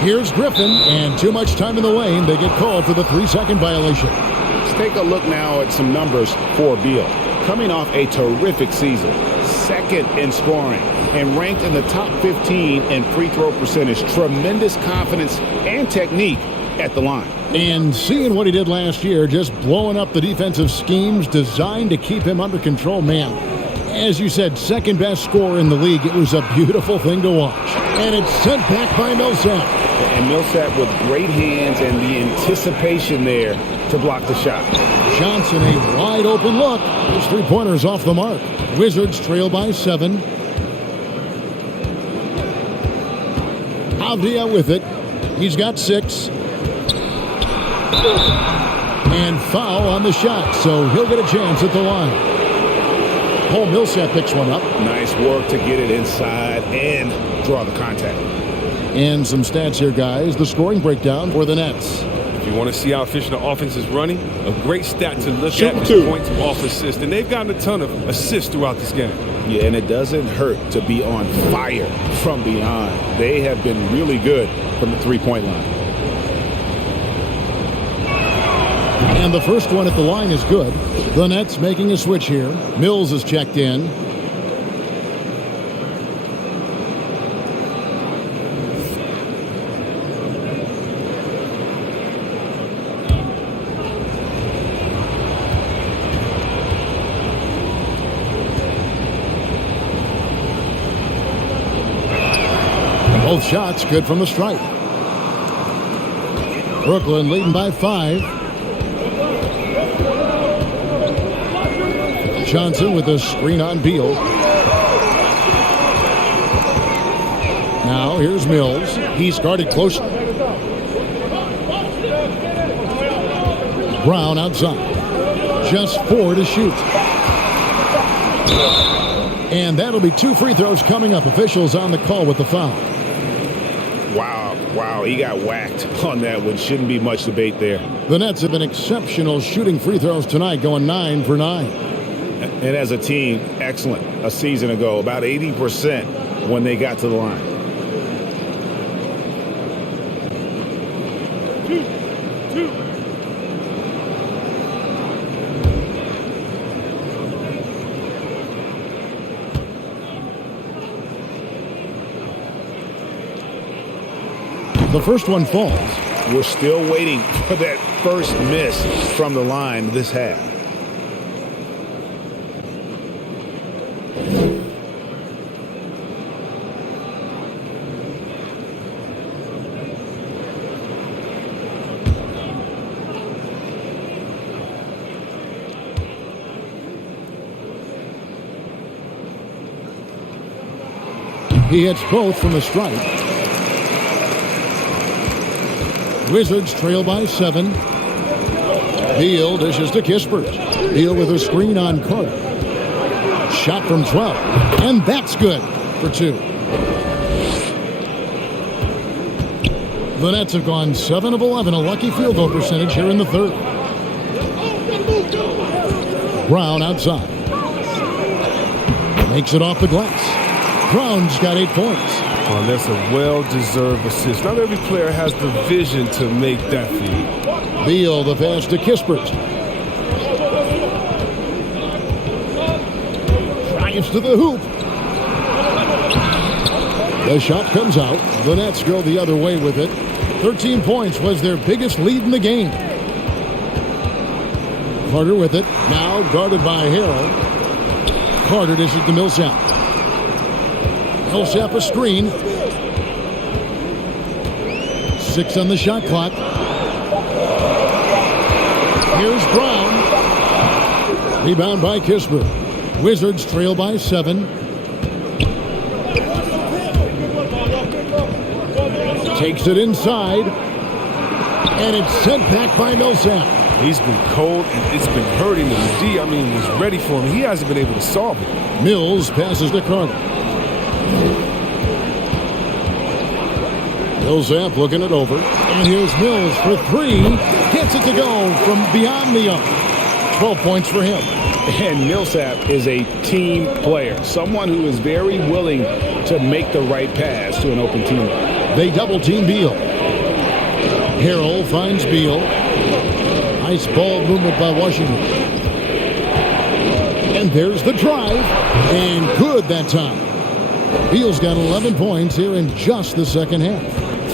Here's Griffin, and too much time in the lane. They get called for the 3-second violation. Let's take a look now at some numbers for Beal. Coming off a terrific season, second in scoring, and ranked in the top 15 in free throw percentage. Tremendous confidence and technique at the line. And seeing what he did last year, just blowing up the defensive schemes designed to keep him under control, man. As you said, second best scorer in the league. It was a beautiful thing to watch. And it's sent back by Millsap. And Millsap with great hands and the anticipation there to block the shot. Johnson, a wide open look. His three-pointer's off the mark. Wizards trail by 7. Avdia with it. He's got 6. And foul on the shot, so he'll get a chance at the line. Paul Millsap picks one up. Nice work to get it inside and draw the contact. And some stats here, guys. The scoring breakdown for the Nets. If you want to see how efficient the offense is running, a great stat to look Shoot at is two. points off assist. And they've gotten a ton of assists throughout this game. Yeah, and it doesn't hurt to be on fire from behind. They have been really good from the three-point line. And the first one at the line is good. The Nets making a switch here. Mills is checked in. Both shots good from the stripe. Brooklyn leading by 5. Johnson with a screen on Beal. Now here's Mills. He's guarded closely. Brown outside. Just 4 to shoot. And that'll be 2 free throws coming up. Officials on the call with the foul. Wow, he got whacked on that one. Shouldn't be much debate there. The Nets have been exceptional shooting free throws tonight, going 9 for 9. And as a team, excellent. A season ago, about 80% when they got to the line. The first one falls. We're still waiting for that first miss from the line this half. He hits both from the stripe. Wizards trail by 7. Beal dishes to Kispert. Beal with a screen on Carter. Shot from 12. And that's good for 2. The Nets have gone 7 of 11, a lucky field goal percentage here in the third. Brown outside. Makes it off the glass. Brown's got 8 points. Oh, that's a well-deserved assist. Not every player has the vision to make that feed. Beal the pass to Kispert. Drives to the hoop. The shot comes out. The Nets go the other way with it. 13 points was their biggest lead in the game. Carter with it. Now guarded by Harrell. Carter dishes to Millsap. Millsap a screen. 6 on the shot clock. Here's Brown. Rebound by Kispert. Wizards trail by 7. Takes it inside. And it's sent back by Millsap. He's been cold, and it's been hurting him. D, was ready for him. He hasn't been able to solve it. Mills passes to Carter. Millsap looking it over. And here's Mills for 3. Gets it to go from beyond the arc. 12 points for him. And Millsap is a team player. Someone who is very willing to make the right pass to an open teammate. They double team Beal. Harrell finds Beal. Nice ball movement by Washington. And there's the drive. And good that time. Beal's got 11 points here in just the second half.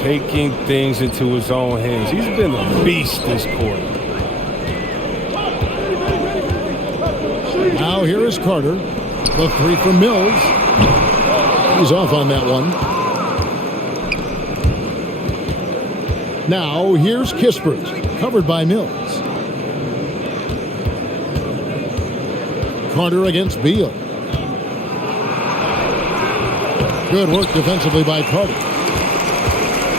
Taking things into his own hands. He's been a beast this quarter. Now here is Carter. The 3 from Mills. He's off on that one. Now here's Kispert. Covered by Mills. Carter against Beal. Good work defensively by Carter.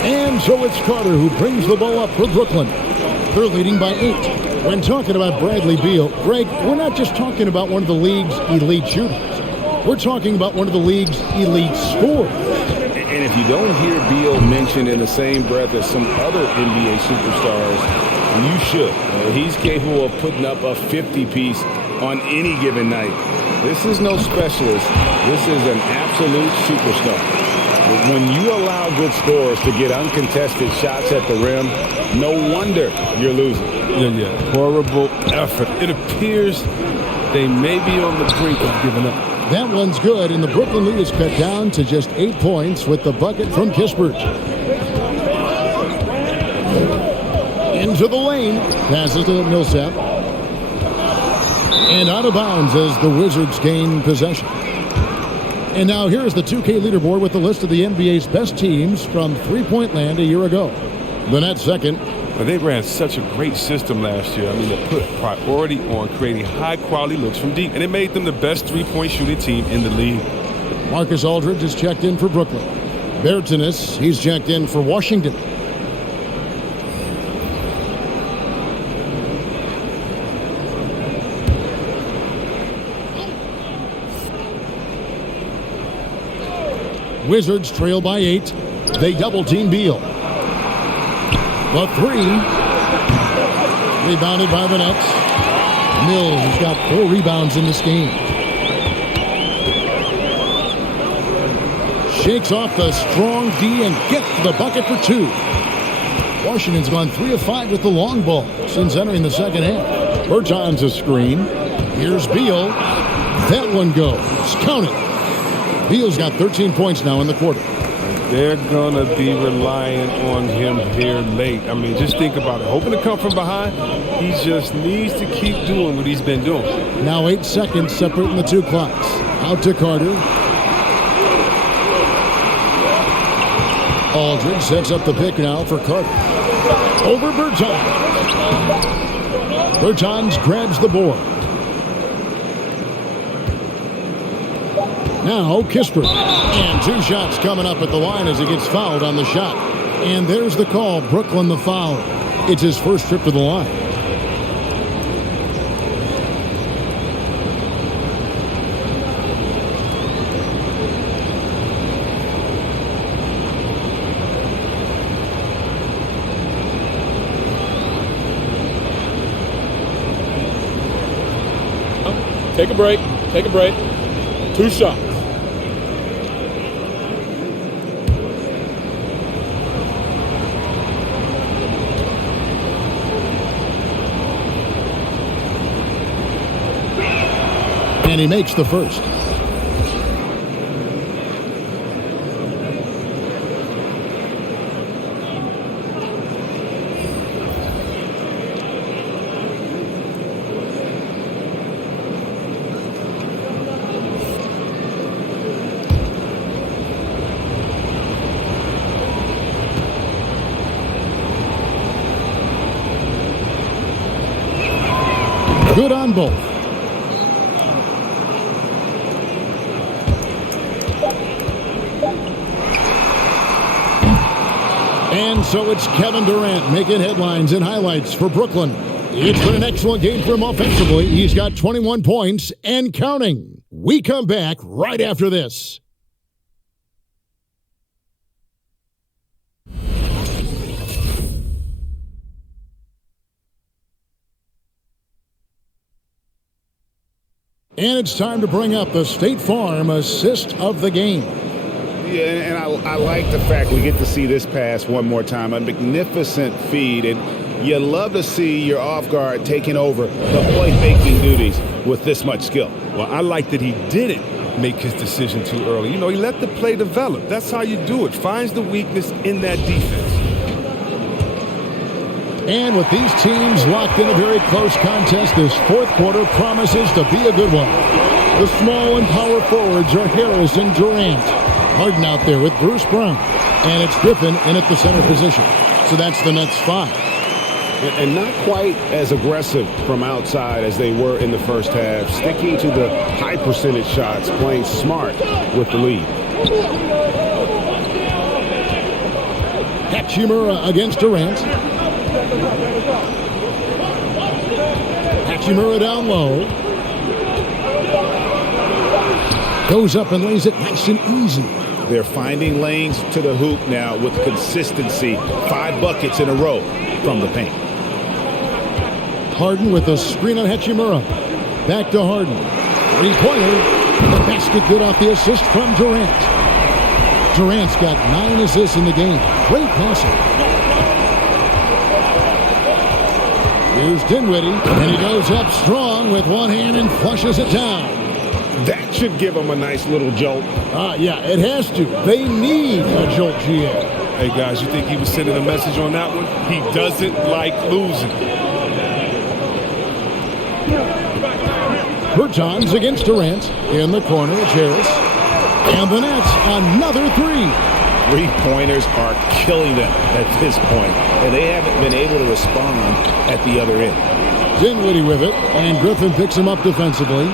And so it's Carter who brings the ball up for Brooklyn. They're leading by 8. When talking about Bradley Beal, Greg, we're not just talking about one of the league's elite shooters. We're talking about one of the league's elite scorers. And if you don't hear Beal mentioned in the same breath as some other NBA superstars, you should. He's capable of putting up a 50-piece on any given night. This is no specialist. This is an absolute superstar. When you allow good scorers to get uncontested shots at the rim, no wonder you're losing. Yeah. Horrible effort. It appears they may be on the brink of giving up. That one's good, and the Brooklyn lead is cut down to just 8 points with the bucket from Kispert. Into the lane. Passes to Millsap. And out of bounds as the Wizards gain possession. And now here's the 2K leaderboard with the list of the NBA's best teams from three-point land a year ago. The Nets second. They ran such a great system last year. They put priority on creating high-quality looks from deep, and it made them the best three-point shooting team in the league. Marcus Aldridge is checked in for Brooklyn. Bertans, he's checked in for Washington. Wizards trail by 8. They double-team Beal. The 3. Rebounded by the Nets. Mills has got 4 rebounds in this game. Shakes off the strong D and gets the bucket for 2. Washington's gone 3 of 5 with the long ball since entering the second half. Bertans a screen. Here's Beal. That one goes. Count it. Beal's got 13 points now in the quarter. They're going to be relying on him here late. Just think about it. Hoping to come from behind, he just needs to keep doing what he's been doing. Now 8 seconds separating the 2 clocks. Out to Carter. Aldridge sets up the pick now for Carter. Over Bertans. Bertans grabs the board. Now Kispert. And 2 shots coming up at the line as he gets fouled on the shot. And there's the call. Brooklyn the foul. It's his first trip to the line. Take a break. Take a break. 2 shots. And he makes the first. Good on both. And so it's Kevin Durant making headlines and highlights for Brooklyn. It's been an excellent game for him offensively. He's got 21 points and counting. We come back right after this. And it's time to bring up the State Farm assist of the game. Yeah, and I like the fact we get to see this pass one more time. A magnificent feed, and you love to see your off guard taking over the play-making duties with this much skill. Well, I like that he didn't make his decision too early. You know, he let the play develop. That's how you do it. Finds the weakness in that defense. And with these teams locked in a very close contest, this fourth quarter promises to be a good one. The small and power forwards are Harris and Durant. Harden out there with Bruce Brown. And it's Griffin in at the center position. So that's the Nets 5. And not quite as aggressive from outside as they were in the first half. Sticking to the high percentage shots, playing smart with the lead. Hachimura against Durant. Hachimura down low. Goes up and lays it nice and easy. They're finding lanes to the hoop now with consistency. 5 buckets in a row from the paint. Harden with a screen on Hachimura. Back to Harden. 3-pointer. The basket good off the assist from Durant. Durant's got 9 assists in the game. Great passing. Here's Dinwiddie, and he goes up strong with one hand and flushes it down. That should give them a nice little jolt. Yeah, it has to. They need a jolt, GA. Hey, guys, you think he was sending a message on that one? He doesn't like losing. Bertans against Durant. In the corner, it's Harris. And the Nets, another 3. 3-pointers are killing them at this point, and they haven't been able to respond at the other end. Dinwiddie with it, and Griffin picks him up defensively.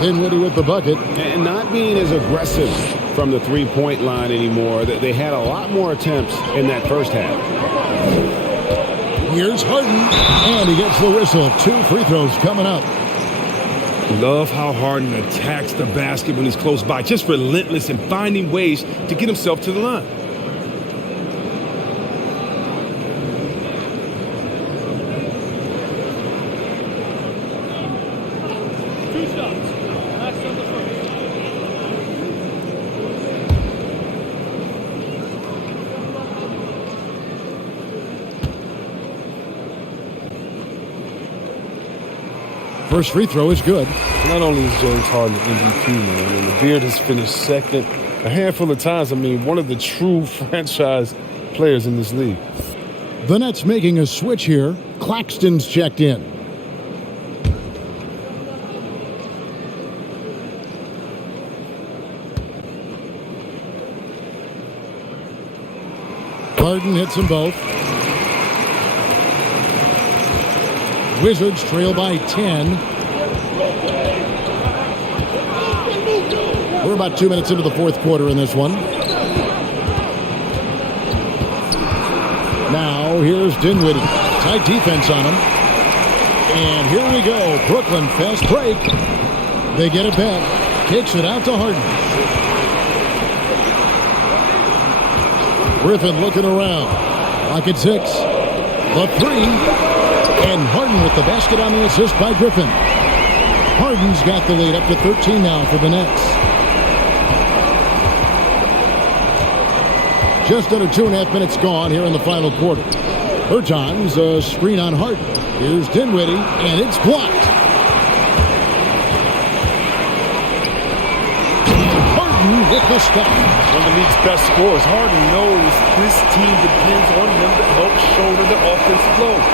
Dinwiddie with the bucket. And not being as aggressive from the 3-point line anymore. They had a lot more attempts in that first half. Here's Harden, and he gets the whistle. 2 free throws coming up. Love how Harden attacks the basket when he's close by. Just relentless in finding ways to get himself to the line. First free throw is good. Not only is James Harden the MVP, man, and the Beard has finished second a handful of times. I mean, one of the true franchise players in this league. The Nets making a switch here. Claxton's checked in. Harden hits them both. Wizards trail by 10. We're about 2 minutes into the fourth quarter in this one. Now, here's Dinwiddie. Tight defense on him. And here we go. Brooklyn fast break. They get it back. Kicks it out to Harden. Griffin looking around. Clock at 6. The 3. And Harden with the basket on the assist by Griffin. Harden's got the lead up to 13 now for the Nets. Just under 2.5 minutes gone here in the final quarter. Bertans, a screen on Harden. Here's Dinwiddie, and it's blocked. Harden with the stop. One of the league's best scorers. Harden knows this team depends on him to help shoulder the offensive load.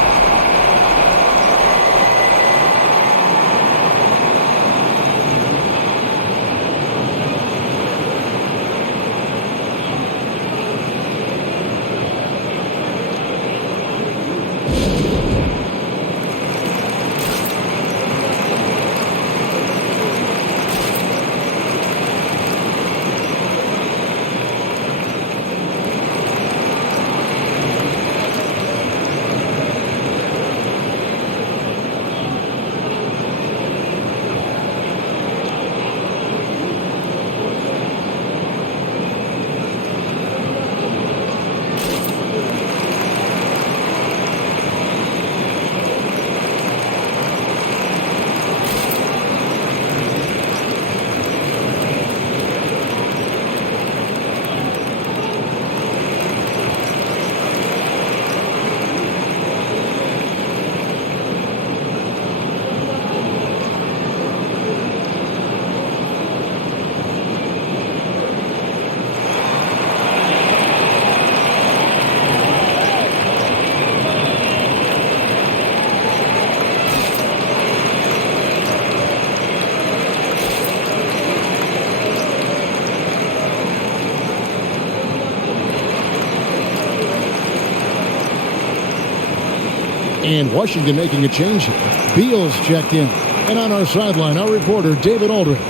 And Washington making a change here. Beal's checked in. And on our sideline, our reporter, David Aldridge.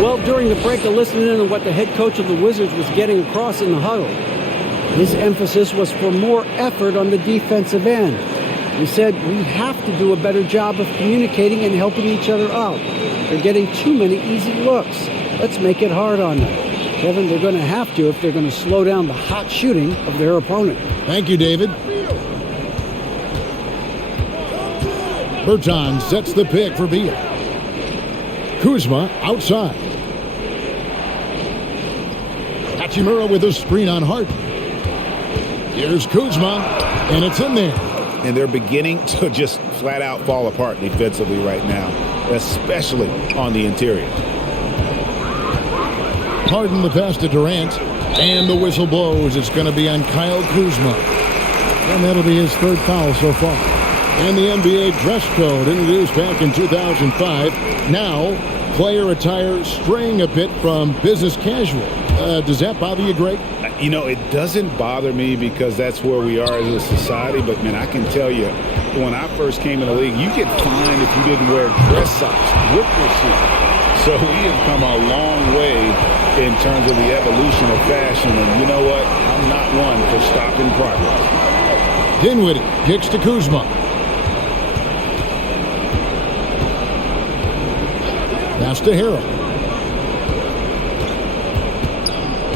Well, during the break, I listened in on what the head coach of the Wizards was getting across in the huddle. His emphasis was for more effort on the defensive end. He said, we have to do a better job of communicating and helping each other out. They're getting too many easy looks. Let's make it hard on them. Kevin, they're going to have to if they're going to slow down the hot shooting of their opponent. Thank you, David. Bertans sets the pick for Beal. Kuzma outside. Hachimura with a screen on Harden. Here's Kuzma, and it's in there. And they're beginning to just flat out fall apart defensively right now, especially on the interior. Harden the pass to Durant, and the whistle blows. It's going to be on Kyle Kuzma. And that'll be his third foul so far. And the NBA dress code introduced back in 2005. Now, player attire straying a bit from business casual. Does that bother you, Greg? You know, it doesn't bother me because that's where we are as a society. But, man, I can tell you, when I first came in the league, you get fined if you didn't wear dress socks with your suit. So we have come a long way in terms of the evolution of fashion. And you know what? I'm not one for stopping progress. Dinwiddie kicks to Kuzma. Pass to Harrell.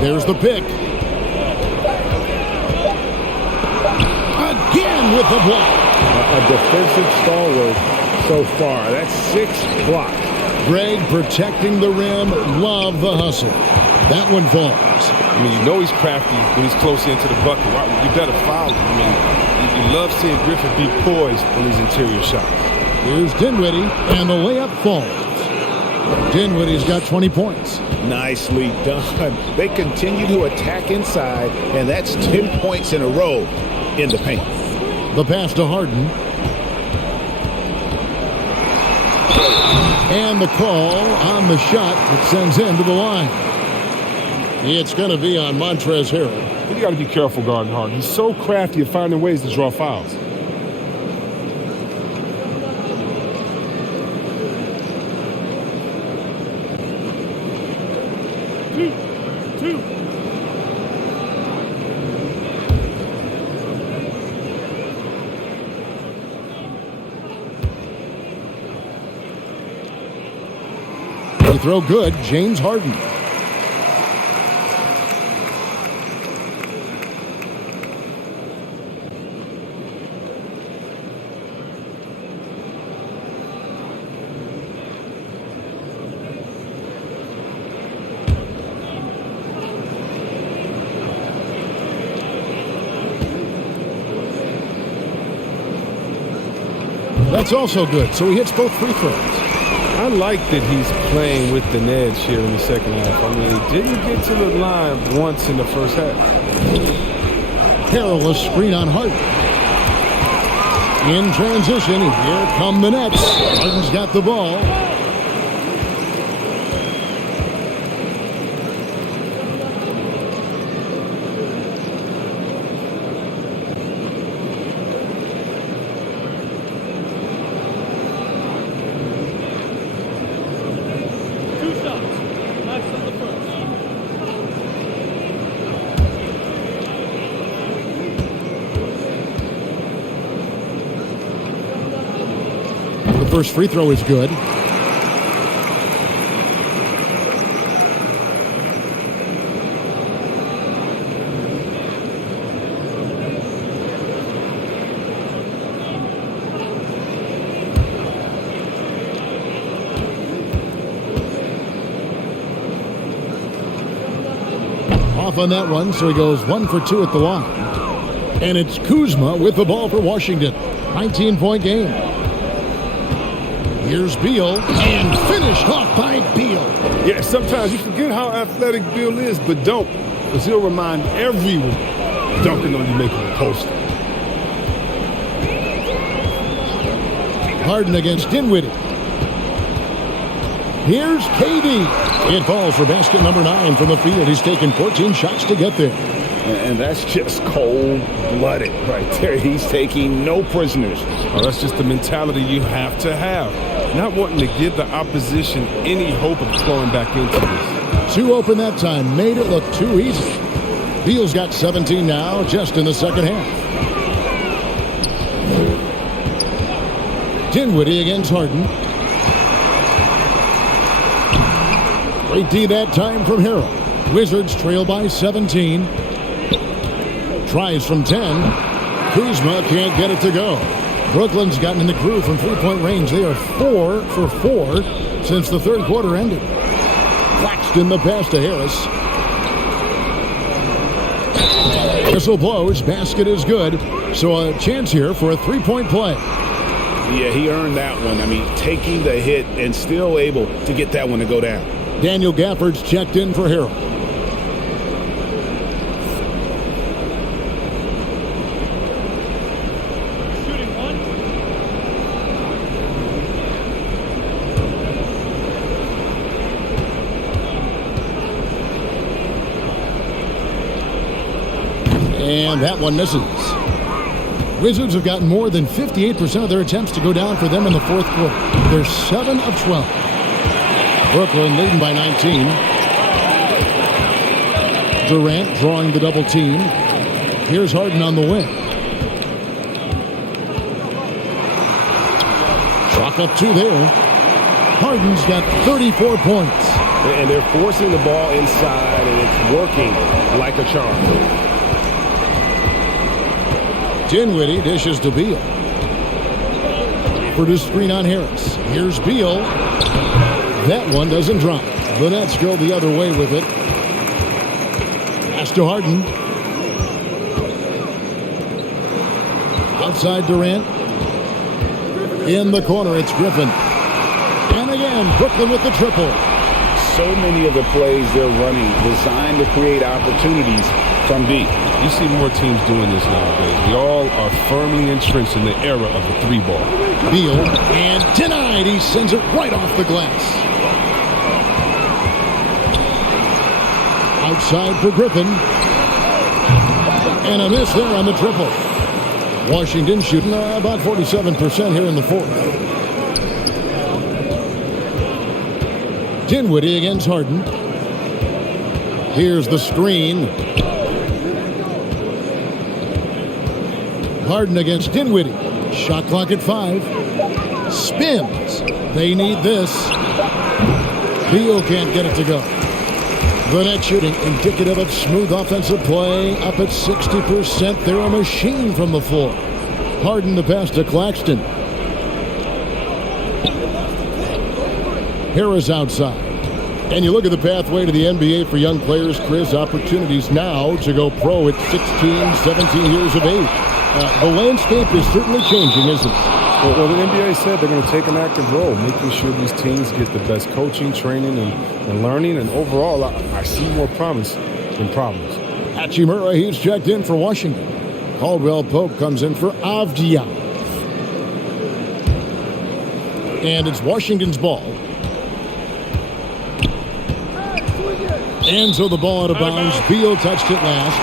There's the pick. Again with the block. A defensive stalwart so far. That's 6 blocks. Greg protecting the rim. Love the hustle. That one falls. I mean, you know he's crafty when he's close into the bucket. You better foul him. I mean, you love seeing Griffin be poised on these interior shots. Here's Dinwiddie, and the layup falls. Dinwiddie's got 20 points. Nicely done. They continue to attack inside, and that's 10 points in a row in the paint. The pass to Harden. And the call on the shot that sends him to the line. It's going to be on Montrezl Harrell. You got to be careful guarding Harden. He's so crafty at finding ways to draw fouls. They throw good, James Harden. That's also good, so he hits both free throws. I like that he's playing with an edge here in the second half. I mean, he didn't get to the line once in the first half. Perilous screen on Harden. In transition, here come the Nets. Harden's got the ball. First free throw is good. Off on that one, so he goes 1 for 2 at the line. And it's Kuzma with the ball for Washington. 19-point game. Here's Beal, and finished off by Beal. Yeah, sometimes you forget how athletic Beal is, but don't, because he'll remind everyone dunking on you making a poster. Harden against Dinwiddie. Here's KD. It falls for basket number 9 from the field. He's taken 14 shots to get there. And that's just cold-blooded right there. He's taking no prisoners. Oh, that's just the mentality you have to have. Not wanting to give the opposition any hope of flowing back into this. 2 open that time. Made it look too easy. Beal's got 17 now, just in the second half. Dinwiddie against Harden. Great D that time from Harrell. Wizards trail by 17. Tries from 10. Kuzma can't get it to go. Brooklyn's gotten in the groove from three-point range. They are 4 for 4 since the third quarter ended. Claxton the pass to Harris. Whistle blows. Basket is good. So a chance here for a three-point play. Yeah, he earned that one. I mean, taking the hit and still able to get that one to go down. Daniel Gafford's checked in for Harrell. And that one misses. Wizards have gotten more than 58% of their attempts to go down for them in the fourth quarter. They're 7 of 12. Brooklyn leading by 19. Durant drawing the double team. Here's Harden on the wing. Chalk up 2 there. Harden's got 34 points. And they're forcing the ball inside, and it's working like a charm. Dinwiddie dishes to Beal. For the screen on Harris. Here's Beal. That one doesn't drop. The Nets go the other way with it. Pass to Harden. Outside Durant. In the corner, it's Griffin. And again, Brooklyn with the triple. So many of the plays they're running designed to create opportunities from deep. You see more teams doing this nowadays. We all are firmly entrenched in the era of the 3-ball. Beal, and denied. He sends it right off the glass. Outside for Griffin. And a miss there on the triple. Washington shooting about 47% here in the fourth. Dinwiddie against Harden. Here's the screen. Harden against Dinwiddie. Shot clock at 5. Spins. They need this. Beal can't get it to go. The net shooting indicative of smooth offensive play. Up at 60%. They're a machine from the floor. Harden the pass to Claxton. Harris outside. And you look at the pathway to the NBA for young players, Chris, opportunities now to go pro at 16, 17 years of age. The landscape is certainly changing, isn't it? Well, the NBA said they're going to take an active role, making sure these teams get the best coaching, training, and learning. And overall, I see more promise than problems. Hachimura, he's checked in for Washington. Caldwell Pope comes in for Avdia. And it's Washington's ball. And so the ball out of bounds. Beal touched it last.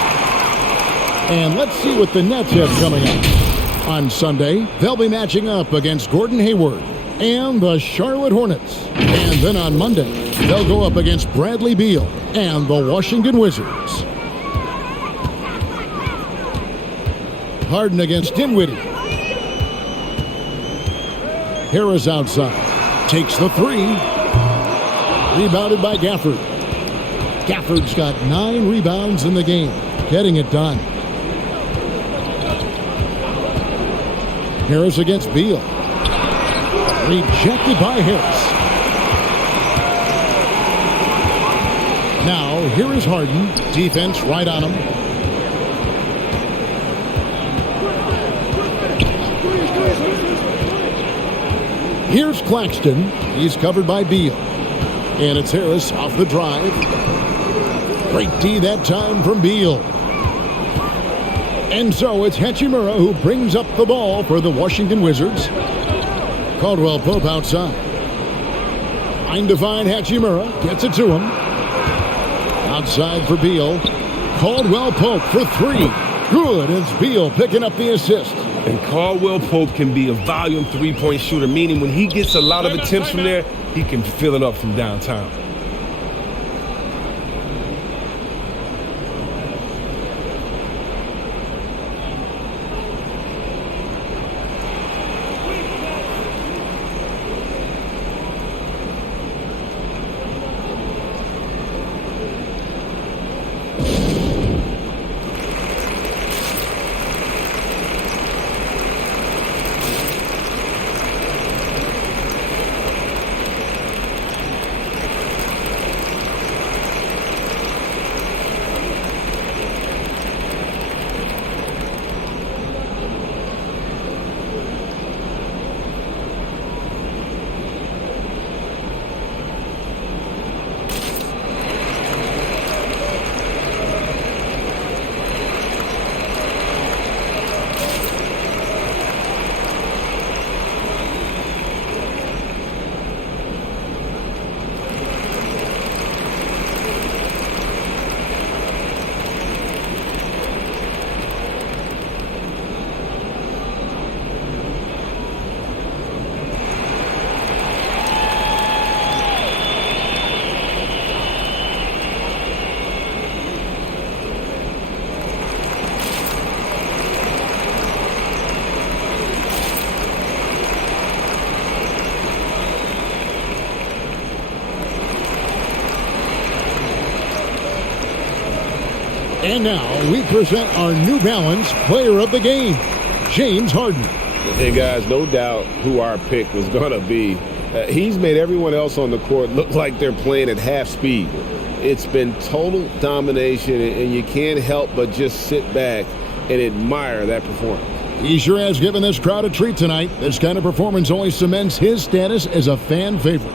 And let's see what the Nets have coming up. On Sunday, they'll be matching up against Gordon Hayward and the Charlotte Hornets. And then on Monday, they'll go up against Bradley Beal and the Washington Wizards. Harden against Dinwiddie. Harris outside. Takes the 3. Rebounded by Gafford. Gafford's got 9 rebounds in the game. Getting it done. Harris against Beal. Rejected by Harris. Now, here is Harden. Defense right on him. Here's Claxton. He's covered by Beal. And it's Harris off the drive. Great D that time from Beal. And so it's Hachimura who brings up the ball for the Washington Wizards. Caldwell Pope outside. Trying to find Hachimura. Gets it to him. Outside for Beal. Caldwell Pope for 3. Good. It's Beal picking up the assist. And Caldwell Pope can be a volume three-point shooter, meaning when he gets a lot of attempts from there, he can fill it up from downtown. And now we present our New Balance Player of the Game, James Harden. Hey, guys, no doubt who our pick was going to be. He's made everyone else on the court look like they're playing at half speed. It's been total domination, and you can't help but just sit back and admire that performance. He sure has given this crowd a treat tonight. This kind of performance only cements his status as a fan favorite.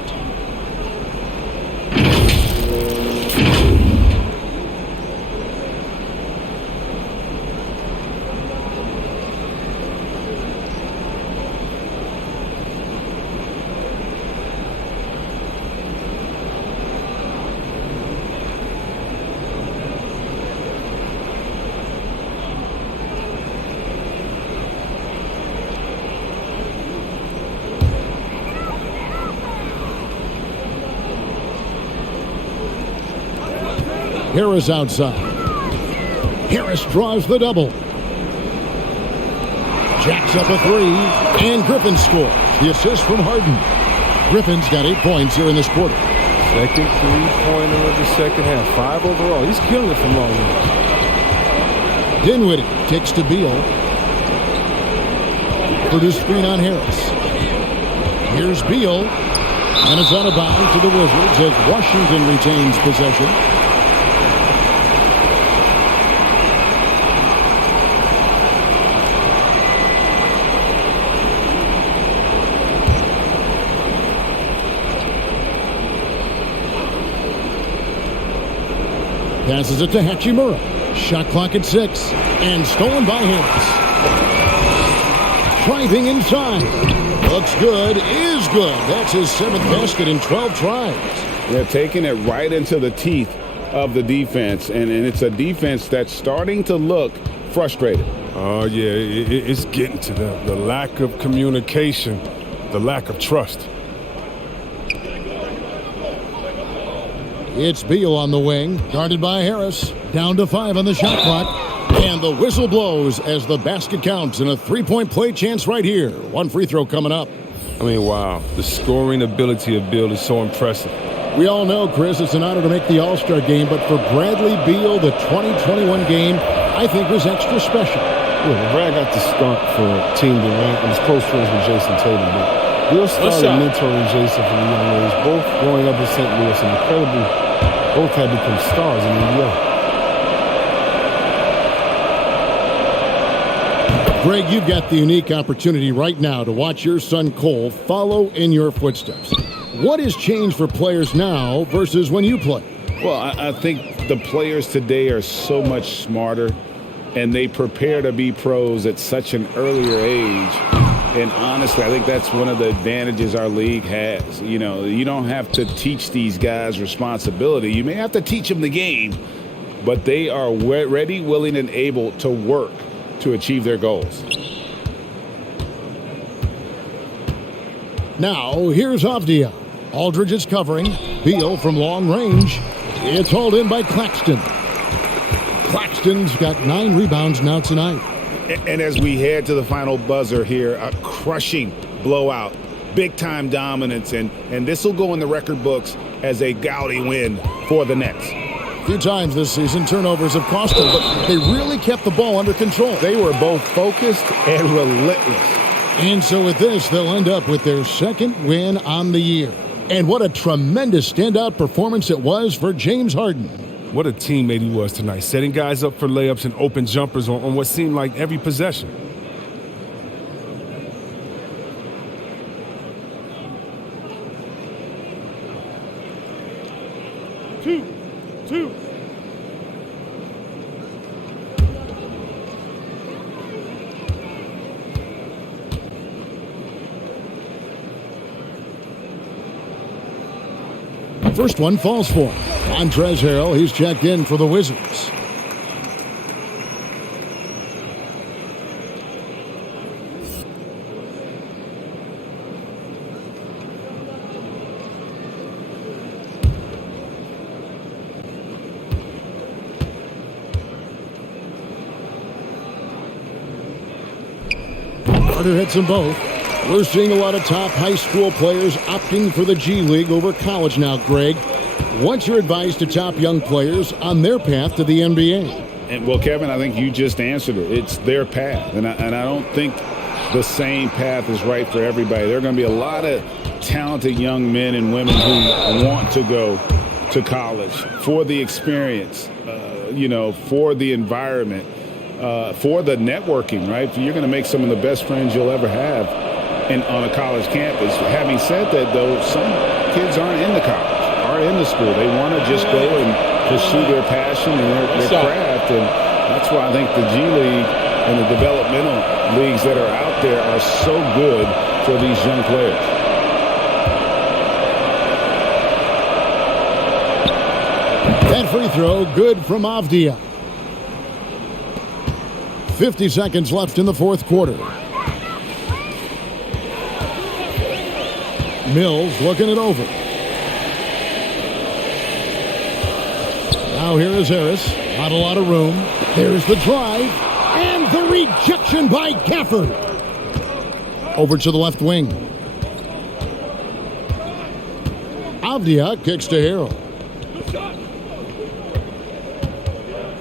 Harris outside. Harris draws the double. Jacks up a three, and Griffin scores. The assist from Harden. Griffin's got 8 points here in this quarter. Second three-pointer of the second half. 5 overall. He's killing it from long range. Dinwiddie kicks to Beal. Produce screen on Harris. Here's Beal. And it's out of bounds to the Wizards as Washington retains possession. Passes it to Hachimura. Shot clock at 6. And stolen by Harris. Driving inside. Looks good. Is good. That's his 7th basket in 12 tries. They're taking it right into the teeth of the defense. And it's a defense that's starting to look frustrated. Oh, yeah. It's getting to them. The lack of communication. The lack of trust. It's Beal on the wing, guarded by Harris. Down to 5 on the shot clock. And the whistle blows as the basket counts and a 3-point play chance right here. 1 free throw coming up. I mean, wow. The scoring ability of Beal is so impressive. We all know, Chris, it's an honor to make the All-Star game, but for Bradley Beal, the 2021 game, I think was extra special. Yeah, Brad got the start for Team Durant and was close friends with Jason Tatum. But Beal started mentoring Jason from the young age, both growing up in St. Louis and incredibly, both had become stars in the NBA. Greg, you've got the unique opportunity right now to watch your son Cole follow in your footsteps. What has changed for players now versus when you played? Well, I think the players today are so much smarter, and they prepare to be pros at such an earlier age. And honestly, I think that's one of the advantages our league has. You know, you don't have to teach these guys responsibility. You may have to teach them the game, but they are ready, willing, and able to work to achieve their goals. Now, here's Avdia. Aldridge is covering. Beal from long range. It's hauled in by Claxton. Claxton's got 9 rebounds now tonight. And as we head to the final buzzer here, a crushing blowout, big-time dominance, and this will go in the record books as a gaudy win for the Nets. A few times this season, turnovers have cost them, but they really kept the ball under control. They were both focused and relentless. And so with this, they'll end up with their 2nd win on the year. And what a tremendous standout performance it was for James Harden. What a teammate he was tonight, setting guys up for layups and open jumpers on what seemed like every possession. Two. First one falls for him. Montrezl Harrell, he's checked in for the Wizards. Carter hits them both. We're seeing a lot of top high school players opting for the G League over college now, Greg. What's your advice to top young players on their path to the NBA? And well, Kevin, I think you just answered it. It's their path. And I don't think the same path is right for everybody. There are going to be a lot of talented young men and women who want to go to college for the experience, for the environment, for the networking, right? You're going to make some of the best friends you'll ever have on a college campus. Having said that, though, some kids aren't into college, are in the school. They want to just go and pursue their passion and their craft. And that's why I think the G League and the developmental leagues that are out there are so good for these young players. That free throw, good from Avdia. 50 seconds left in the 4th quarter. Mills looking it over. Now here is Harris. Not a lot of room. There's the drive. And the rejection by Gafford. Over to the left wing. Avdia kicks to Harrell.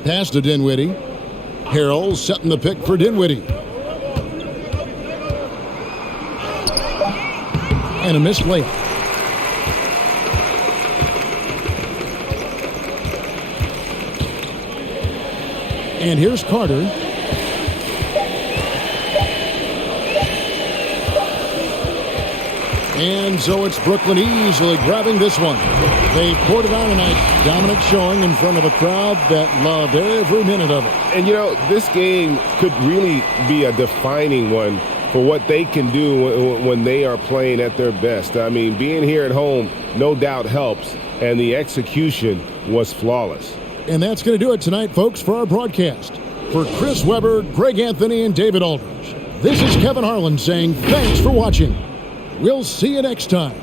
Pass to Dinwiddie. Harrell setting the pick for Dinwiddie. And a missed layup. And here's Carter. And so it's Brooklyn easily grabbing this one. They poured it on tonight. Dominant showing in front of a crowd that loved every minute of it. And, you know, this game could really be a defining one for what they can do when they are playing at their best. I mean, being here at home no doubt helps, and the execution was flawless. And that's going to do it tonight, folks, for our broadcast. For Chris Webber, Greg Anthony, and David Aldridge, this is Kevin Harlan saying thanks for watching. We'll see you next time.